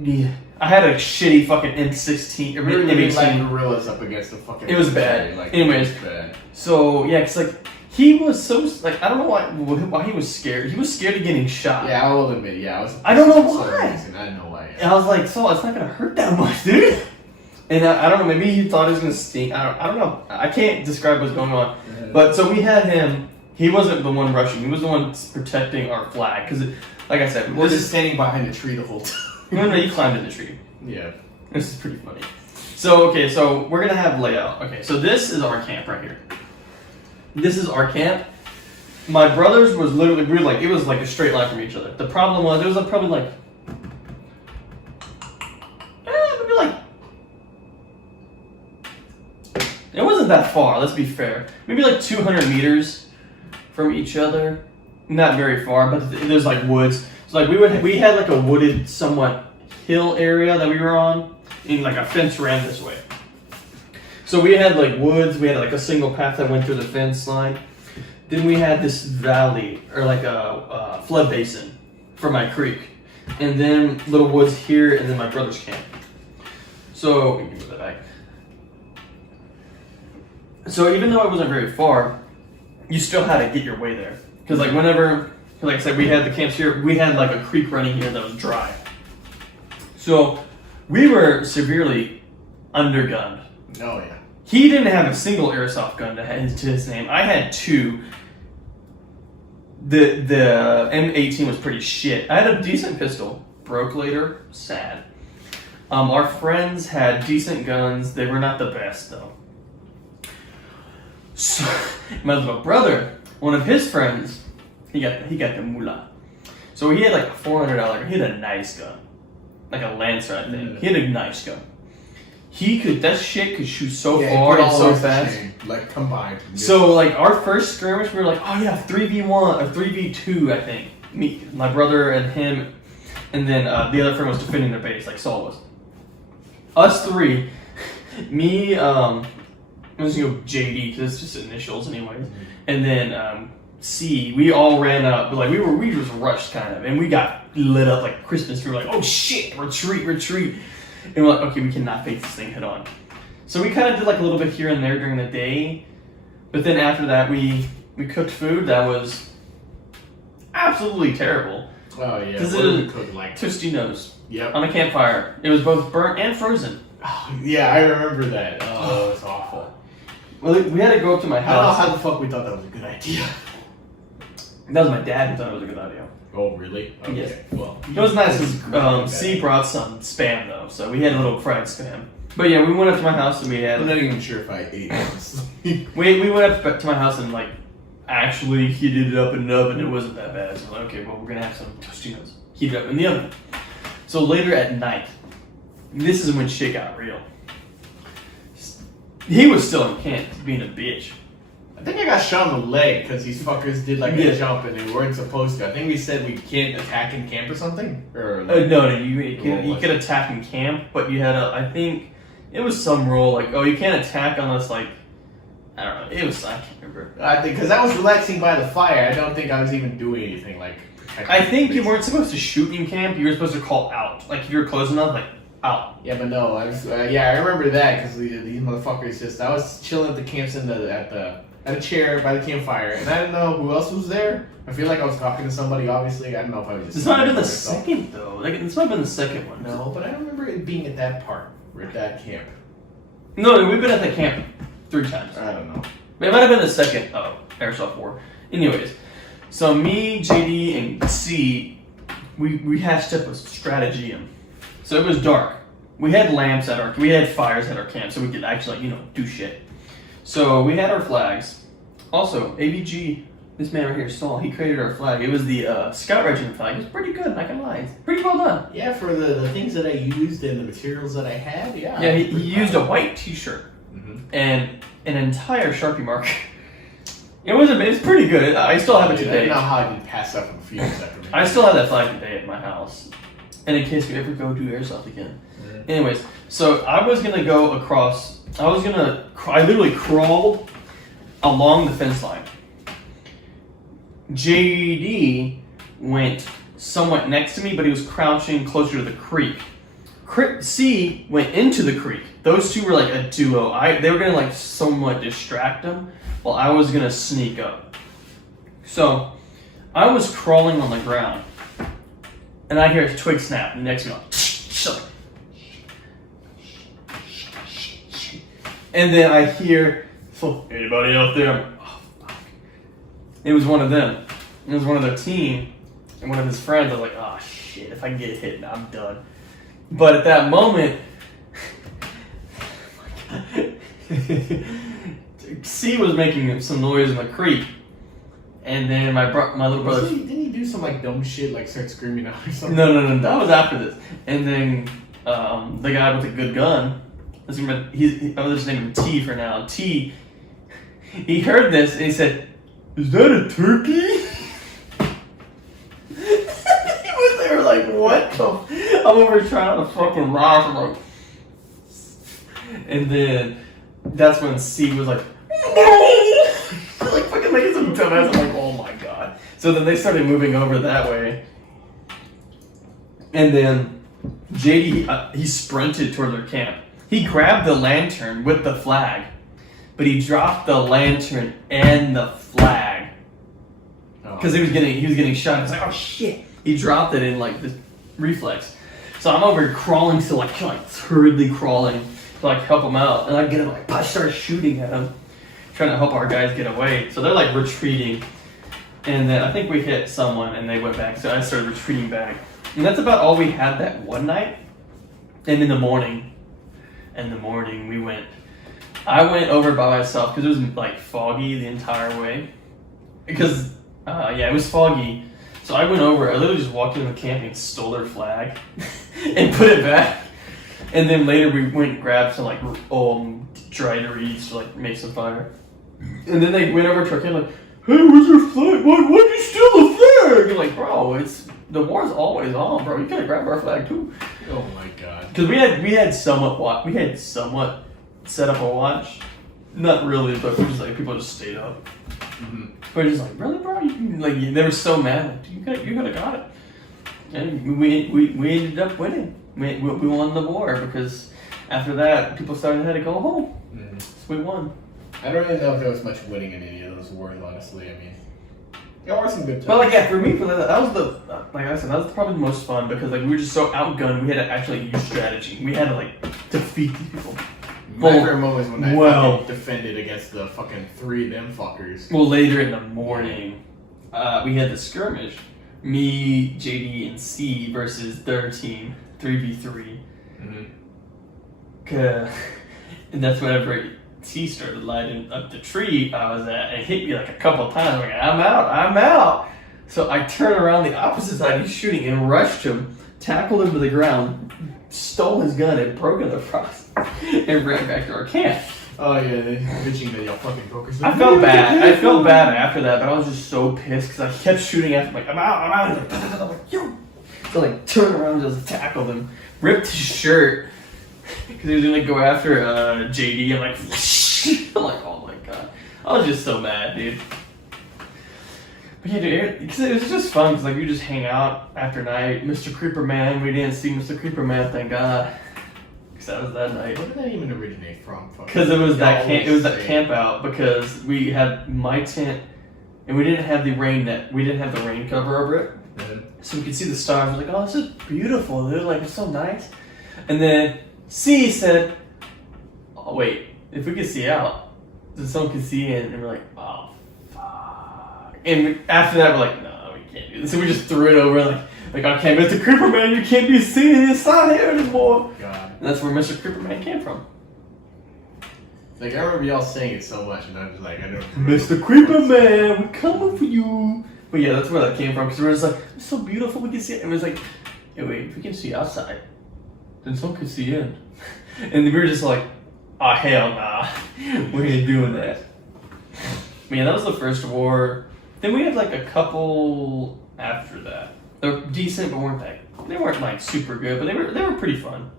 Yeah, I had a shitty fucking M16 or we were M18. like gorillas up against the fucking. It was bad. Like, anyways, it was bad. So yeah, it's like. He was so like I don't know why he was scared. He was scared of getting shot. Yeah, I will admit. Yeah, I was. I don't know why. I don't know why. And I was like, it's not gonna hurt that much, dude. And I don't know. Maybe he thought it was gonna stink. I don't know. I can't describe what's going on. But so we had him. He wasn't the one rushing. He was the one protecting our flag. Because, like I said, we're just standing behind the tree the whole time. No, you climbed in the tree. Yeah. This is pretty funny. So we're gonna have layout. Okay, so this is our camp right here. This is our camp. My brother's was literally, it was like a straight line from each other. The problem was, it was probably like, maybe like, it wasn't that far, let's be fair. Maybe like 200 meters from each other. Not very far, but there's like woods. So like we had like a wooded, somewhat hill area that we were on, and like a fence ran this way. So we had like woods, we had like a single path that went through the fence line. Then we had this valley, or like a flood basin for my creek. And then little woods here, and then my brother's camp. So, give me that back. So even though it wasn't very far, you still had to get your way there. Because like whenever, like I said, we had the camps here, we had like a creek running here that was dry. So we were severely undergunned. Oh yeah. He didn't have a single airsoft gun to his name. I had 2. The M18 was pretty shit. I had a decent pistol. Broke later. Sad. Our friends had decent guns. They were not the best though. So my little brother, one of his friends, he got the moolah. So he had like a $400. He had a nice gun, like a Lancer, I think. He had a nice gun. That shit could shoot so far and so fast. Like combined. So like our first skirmish, we were like, oh yeah, 3v1 or 3v2, I think. Me, my brother and him, and then the other friend was defending their base, like Saul was. Us 3, me, I'm just gonna go JD because it's just initials anyways. And then C, we all ran up, but like we just rushed kind of, and we got lit up like Christmas. We were like, oh shit, retreat. And we're like, okay, we cannot face this thing head on. So we kind of did like a little bit here and there during the day. But then after that, we cooked food that was absolutely terrible. Oh, yeah. Because it was cooked like Tostinos. Yep. On a campfire. It was both burnt and frozen. Oh, yeah, I remember that. Oh, it was awful. Well, we had to go up to my house. I don't know how the fuck we thought that was a good idea. That was my dad who thought it was a good idea. Oh, really? Okay. Yes. Well, It was nice because C brought some spam though, so we had a little fried spam. But yeah, we went up to my house and we had. I'm not even sure if I ate this. we went up to my house and like actually heated it up in an oven. It wasn't that bad. So like, okay, well we're gonna have some Tostitos heated up in the oven. So later at night, this is when shit got real. He was still in camp being a bitch. I think I got shot in the leg because these fuckers did like a jump and they weren't supposed to. I think we said we can't attack in camp or something. Or like, no, you could attack in camp, but you had I think it was some rule like, oh, you can't attack unless like, I don't know. I can't remember. I think because I was relaxing by the fire. I don't think I was even doing anything like. I think you weren't supposed to shoot in camp. You were supposed to call out. Like if you were close enough, like out. Yeah, but no, I was. Yeah, I remember that because these motherfuckers just. I was chilling at the camps at a chair by the campfire, and I didn't know who else was there. I feel like I was talking to somebody. Obviously, I don't know if I was just. This might have been the second though. Like this might have been the second one. No, but I don't remember it being at that part or at that camp. No, we've been at the camp 3 times. I don't know. It might have been the second airsoft war. Anyways, so me, JD, and C, we hatched up a strategy. So it was dark. We had lamps we had fires at our camp, so we could actually do shit. So we had our flags. Also, ABG, this man right here, Saul, he created our flag. It was the Scout Regiment flag. It was pretty good, not gonna lie. It's pretty well done. Yeah, for the things that I used and the materials that I had, yeah. Yeah, he used a white t-shirt and an entire Sharpie marker. It was pretty good. I still have it today. I don't know how I didn't pass up from few after me. I still have that flag today at my house. And in case we ever go do airsoft again. Anyways, so I was gonna go across. I literally crawled along the fence line. JD went somewhat next to me, but he was crouching closer to the creek. C went into the creek. Those two were like a duo. They were gonna like somewhat distract him, while I was gonna sneak up. So I was crawling on the ground, and I hear a twig snap. And next to me, shut. And then I hear, anybody out there? I'm like, oh, fuck. It was one of them. It was one of their team, and one of his friends. I was like, oh, shit, if I get hit, I'm done. But at that moment, C was making some noise in the creek, and then my little brother... Didn't he do some like dumb shit, like start screaming out or something? No, that was after this. And then the guy with the good gun, I'm just naming him T for now. T, he heard this and he said, "Is that a turkey?" He was there like, what the? I'm over trying to fucking laugh. I'm like, and then that's when C was like, "No!" Like fucking making some dumbass. I'm like, oh my god. So then they started moving over that way, and then JD he sprinted toward their camp. He grabbed the lantern with the flag, but he dropped the lantern and the flag because he was getting shot. I was like, oh shit! He dropped it in like this reflex. So I'm over here crawling, still like hurriedly crawling to like help him out, and I get him like I start shooting at him, trying to help our guys get away. So they're like retreating, and then I think we hit someone and they went back. So I started retreating back, and that's about all we had that one night. And in the morning. I went over by myself because it was like foggy the entire way. Because, it was foggy. So I went over, I literally just walked into the camp and stole their flag and put it back. And then later we went and grabbed some like dried reeds to like make some fire. And then they went over to our camp like, hey, where's your flag? Why'd you steal the flag? You're like, bro, the war's always on, bro. You gotta grab our flag too. Oh my god. Because we had somewhat set up a watch. Not really, but people just stayed up. We're just like, really, bro? They were so mad. Like, you could have got it. And we ended up winning. We won the war because after that, people had to go home. So we won. I don't really know if there was much winning in any of those wars, honestly. I mean, there were some good times. But for me, that was probably the most fun because we were just so outgunned. We had to actually use strategy. We had to defeat these people. My favorite moment was when I defended against the fucking 3 of them fuckers. Well, later in the morning, we had the skirmish. Me, JD, and C versus their team, 3v3. And that's whenever C started lighting up the tree I was at. It hit me like a couple times. I'm like, I'm out. So I turned around the opposite side. He's shooting and rushed him, tackled him to the ground, stole his gun and broke in the process, and ran back to our camp. Oh yeah, they bitching that y'all fucking broke his. I felt bad. I felt bad after that, but I was just so pissed because I kept shooting at him. Like, I'm out. He's like, I'm like, yo. So like, turned around and just tackled him, ripped his shirt because he was gonna go after JD. I'm like, I'm like, oh my god. I was just so mad, dude. But yeah, dude, it was just fun because like we just hang out after night. Mr. Creeper Man, we didn't see Mr. Creeper Man, thank God. That was that night. Where did that even originate from? Because it was that camp. It was that camp out because we had my tent, and we didn't have the rain net. We didn't have the rain cover over it, so we could see the stars. We're like, oh, this is beautiful, dude. Like, it's so nice. And then C said, oh wait, if we could see out, then someone could see in. And we're like, oh fuck. And after that, we're like, no, we can't do this. So we just threw it over. Like, okay, Mr. Creeper Man, you can't be seen inside here anymore. God. And that's where Mr. Creeper Man came from. Like, I remember y'all saying it so much, and I was like, I don't. Mr. Creeper Man, we're coming for you. But yeah, that's where that came from. Because we were just like, it's so beautiful, we can see it. And it was like, hey, wait, if we can see outside, then someone could see in. And we were just like, oh, hell nah. We ain't doing that. But yeah, that was the first war. Then we had like a couple after that. They're decent, but they weren't like super good, but they were pretty fun.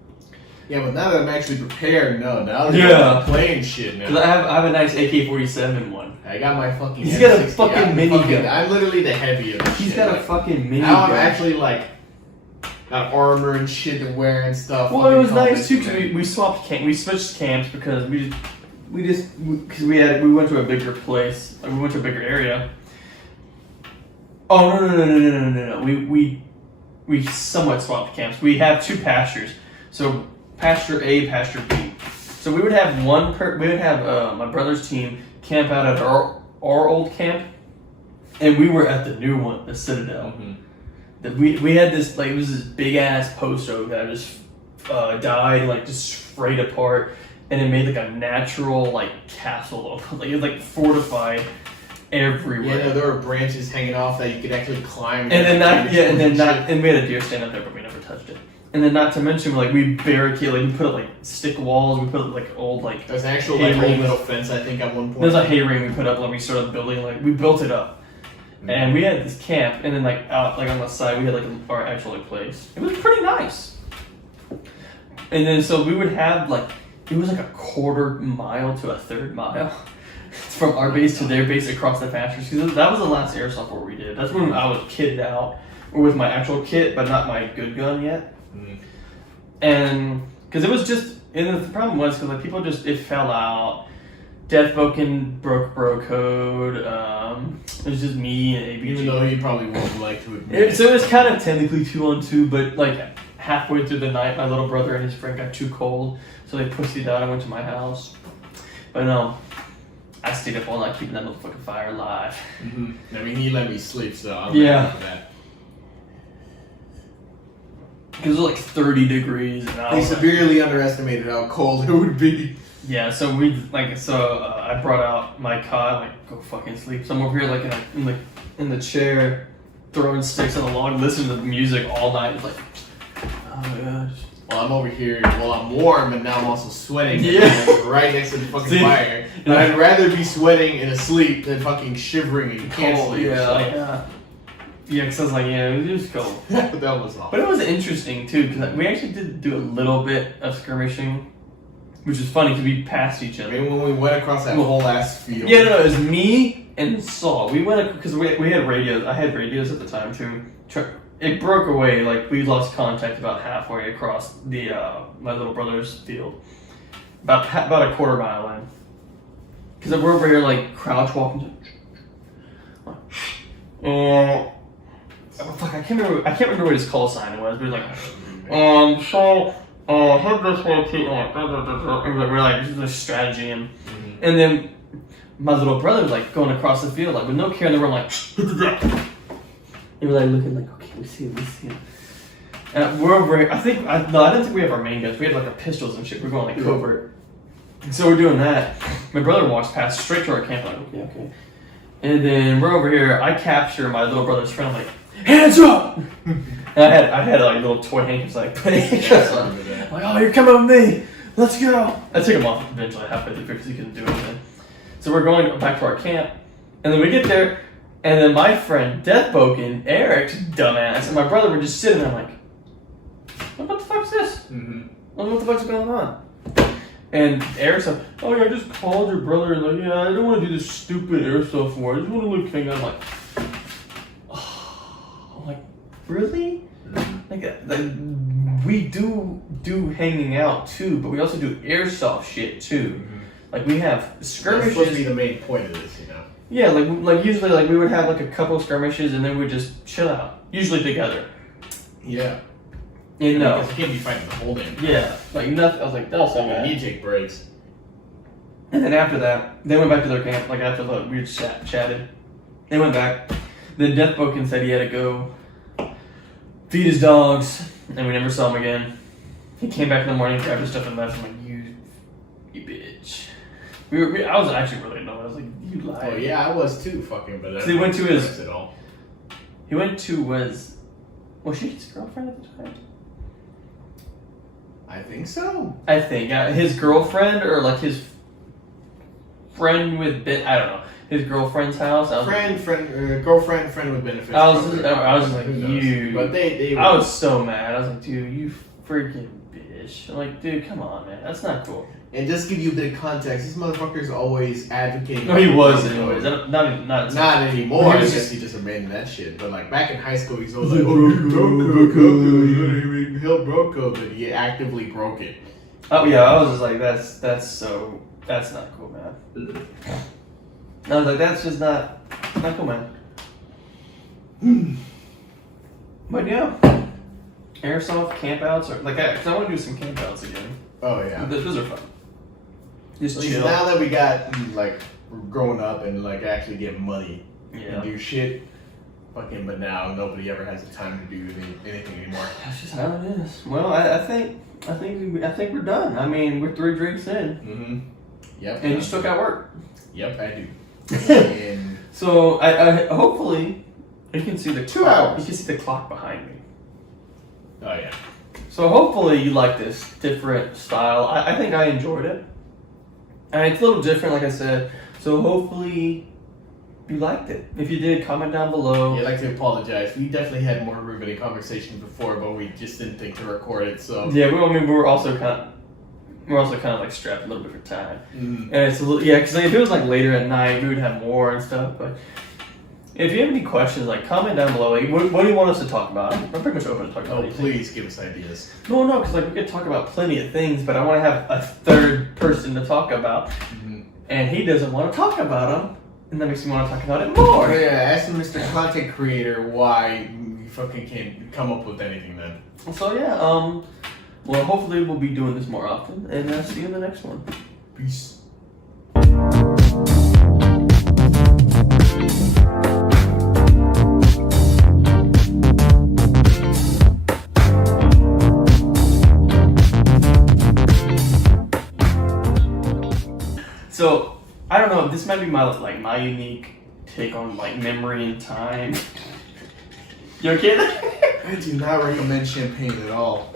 Yeah, but now that I'm actually prepared, now that I'm playing shit now. Cause I have a nice AK-47 one. I got my fucking. He's got a fucking minigun. I'm literally the heavy of this. He's got a fucking minigun. Now I'm actually like got armor and shit to wear and stuff. Well, it was nice too because we swapped we switched camps because we went to a bigger place. Like, we went to a bigger area. Oh no! We somewhat swapped camps. We have two pastures, so pasture A, pasture B. So we would have my brother's team camp out at our old camp, and we were at the new one, the Citadel. That we had this like it was this big ass post oak that just died like just sprayed apart, and it made like a natural like castle, like it was like fortified. Everywhere. Yeah, no, there were branches hanging off that you could actually climb. And we had a deer stand up there, but we never touched it. And then not to mention, like we barricade, like we put up like stick walls, we put up like old like. There's an actual like old metal fence, I think, at one point. There's a hay ring we put up, like we started building, like we built it up, and we had this camp, and then like out like on the side we had like our actual like place. It was pretty nice. And then so we would have like it was like a quarter mile to a third mile. From our base to their base across the pastures. Because that was the last airsoft war we did. That's when I was kitted out, or with my actual kit, but not my good gun yet. And because it was just, and the problem was because like people just it fell out. Death Boken broke bro code. It was just me and ABG. Even though you probably wouldn't like to admit. So it was kind of technically 2-on-2, but like halfway through the night, my little brother and his friend got too cold, so they pussied out. I went to my house, but no. I stayed up all night keeping that motherfucking fire alive. I mean, he let me sleep, so I'm yeah. For that. Because it was like 30 degrees. And they severely underestimated how cold it would be. Yeah, so I brought out my cot, like go fucking sleep. So I'm over here like in the chair, throwing sticks on the log, listening to the music all night. It's like, oh my gosh. Well, I'm over here, I'm warm, and now I'm also sweating. Yeah. Right next to the fucking fire. And I'd rather be sweating and asleep than fucking shivering and you can't sleep. Yeah, so. Yeah, because I was like, yeah, it was cold. That was awful. But it was interesting, too, because we actually did do a little bit of skirmishing, which is funny because we passed each other. I mean, when we went across that whole ass field. Yeah, no, it was me and Saul. We went, because we had radios. I had radios at the time, too. It broke away, like we lost contact about halfway across the my little brother's field, about a quarter mile in. Because we're over here like crouch walking. Fuck, I can't remember what his call sign was. But like, so head this way, Pete. And we're like, this is a strategy, and then my little brother was like going across the field, like with no care in the room, like, he was like looking like, okay, we see him. And we're over, I don't think we have our main guns. We had like our pistols and shit. We're going like covert. And so we're doing that. My brother walks past straight to our camp, like, okay. And then we're over here. I capture my little brother's friend. I'm like, hands up! And I had like little toy handcuffs, like, like, oh, you're coming with me. Let's go. I took him off eventually halfway through because he couldn't do anything. So we're going back to our camp. And then we get there. And then my friend, Deathboken, Eric's dumbass, and my brother were just sitting there like, what the fuck's this? Mm-hmm. What the fuck's going on? And Eric's like, oh yeah, I just called your brother and like, yeah, I don't want to do this stupid airsoft war. I just want to look thing. I'm like, oh, I'm like, really? Mm-hmm. Like we do hanging out too, but we also do airsoft shit too. Mm-hmm. Like we have skirmishes. That's supposed to be the main point of this, you know. Yeah, like usually like we would have like a couple of skirmishes and then we'd just chill out, usually together. Yeah. You know, because you can't be fighting the whole damn time. Yeah, like nothing. I was like, that'll sound bad. You take breaks. And then after that, they went back to their camp. Like after the we chatted, they went back. Then Deathboken said he had to go feed his dogs, and we never saw him again. He came back in the morning, grabbed his stuff, and left. I'm like, you bitch. I was actually really annoyed. I was like, you lied. Oh yeah, I was too. Fucking, but he went to his. At all. He went to was she his girlfriend at the time? I think so. I think his girlfriend or like his friend with I don't know, his girlfriend's house. Girlfriend, friend with benefits. I was like, you. But they I was so mad. I was like, dude, you freaking bitch. I'm like, dude, come on, man. That's not cool. And just to give you a bit of context, this motherfucker's always advocating. No, he was anyways. Not anymore. I guess he just abandoned that shit. But like back in high school, he's always like, oh, you broke code. He'll broke code, but he actively broke it. Oh yeah, I was just like, that's not cool, man. I was like, that's just not cool, man. But yeah, airsoft campouts are like, cause I want to do some campouts again. Oh yeah, those are fun. Just chill. Now that we got like growing up and like actually get money and do shit, fucking. But now nobody ever has the time to do anything anymore. That's just how it is. Well, I think we're done. I mean, we're 3 drinks in. Mm-hmm. Yep. And you still got work. Yep, I do. And so I hopefully you can see the 2 hours. You can see the clock behind me. Oh yeah. So hopefully you like this different style. I think I enjoyed it. And it's a little different, like I said. So hopefully you liked it. If you did, comment down below. Yeah, I'd like to apologize. We definitely had more riveting conversations before, but we just didn't think to record it. So yeah, we're also kind of like strapped a little bit for time. Mm. And it's a little because if it was like later at night, we would have more and stuff. But if you have any questions, like comment down below. Like, what do you want us to talk about? I'm pretty much open to talk about anything. Please give us ideas. No, because like we could talk about plenty of things, but I want to have a third person to talk about, and he doesn't want to talk about them, and that makes me want to talk about it more. Yeah, ask Mr. Content Creator why you fucking can't come up with anything then. So yeah, well hopefully we'll be doing this more often, and see you in the next one. Peace. So I don't know. This might be my unique take on like memory and time. You okay? I do not recommend champagne at all.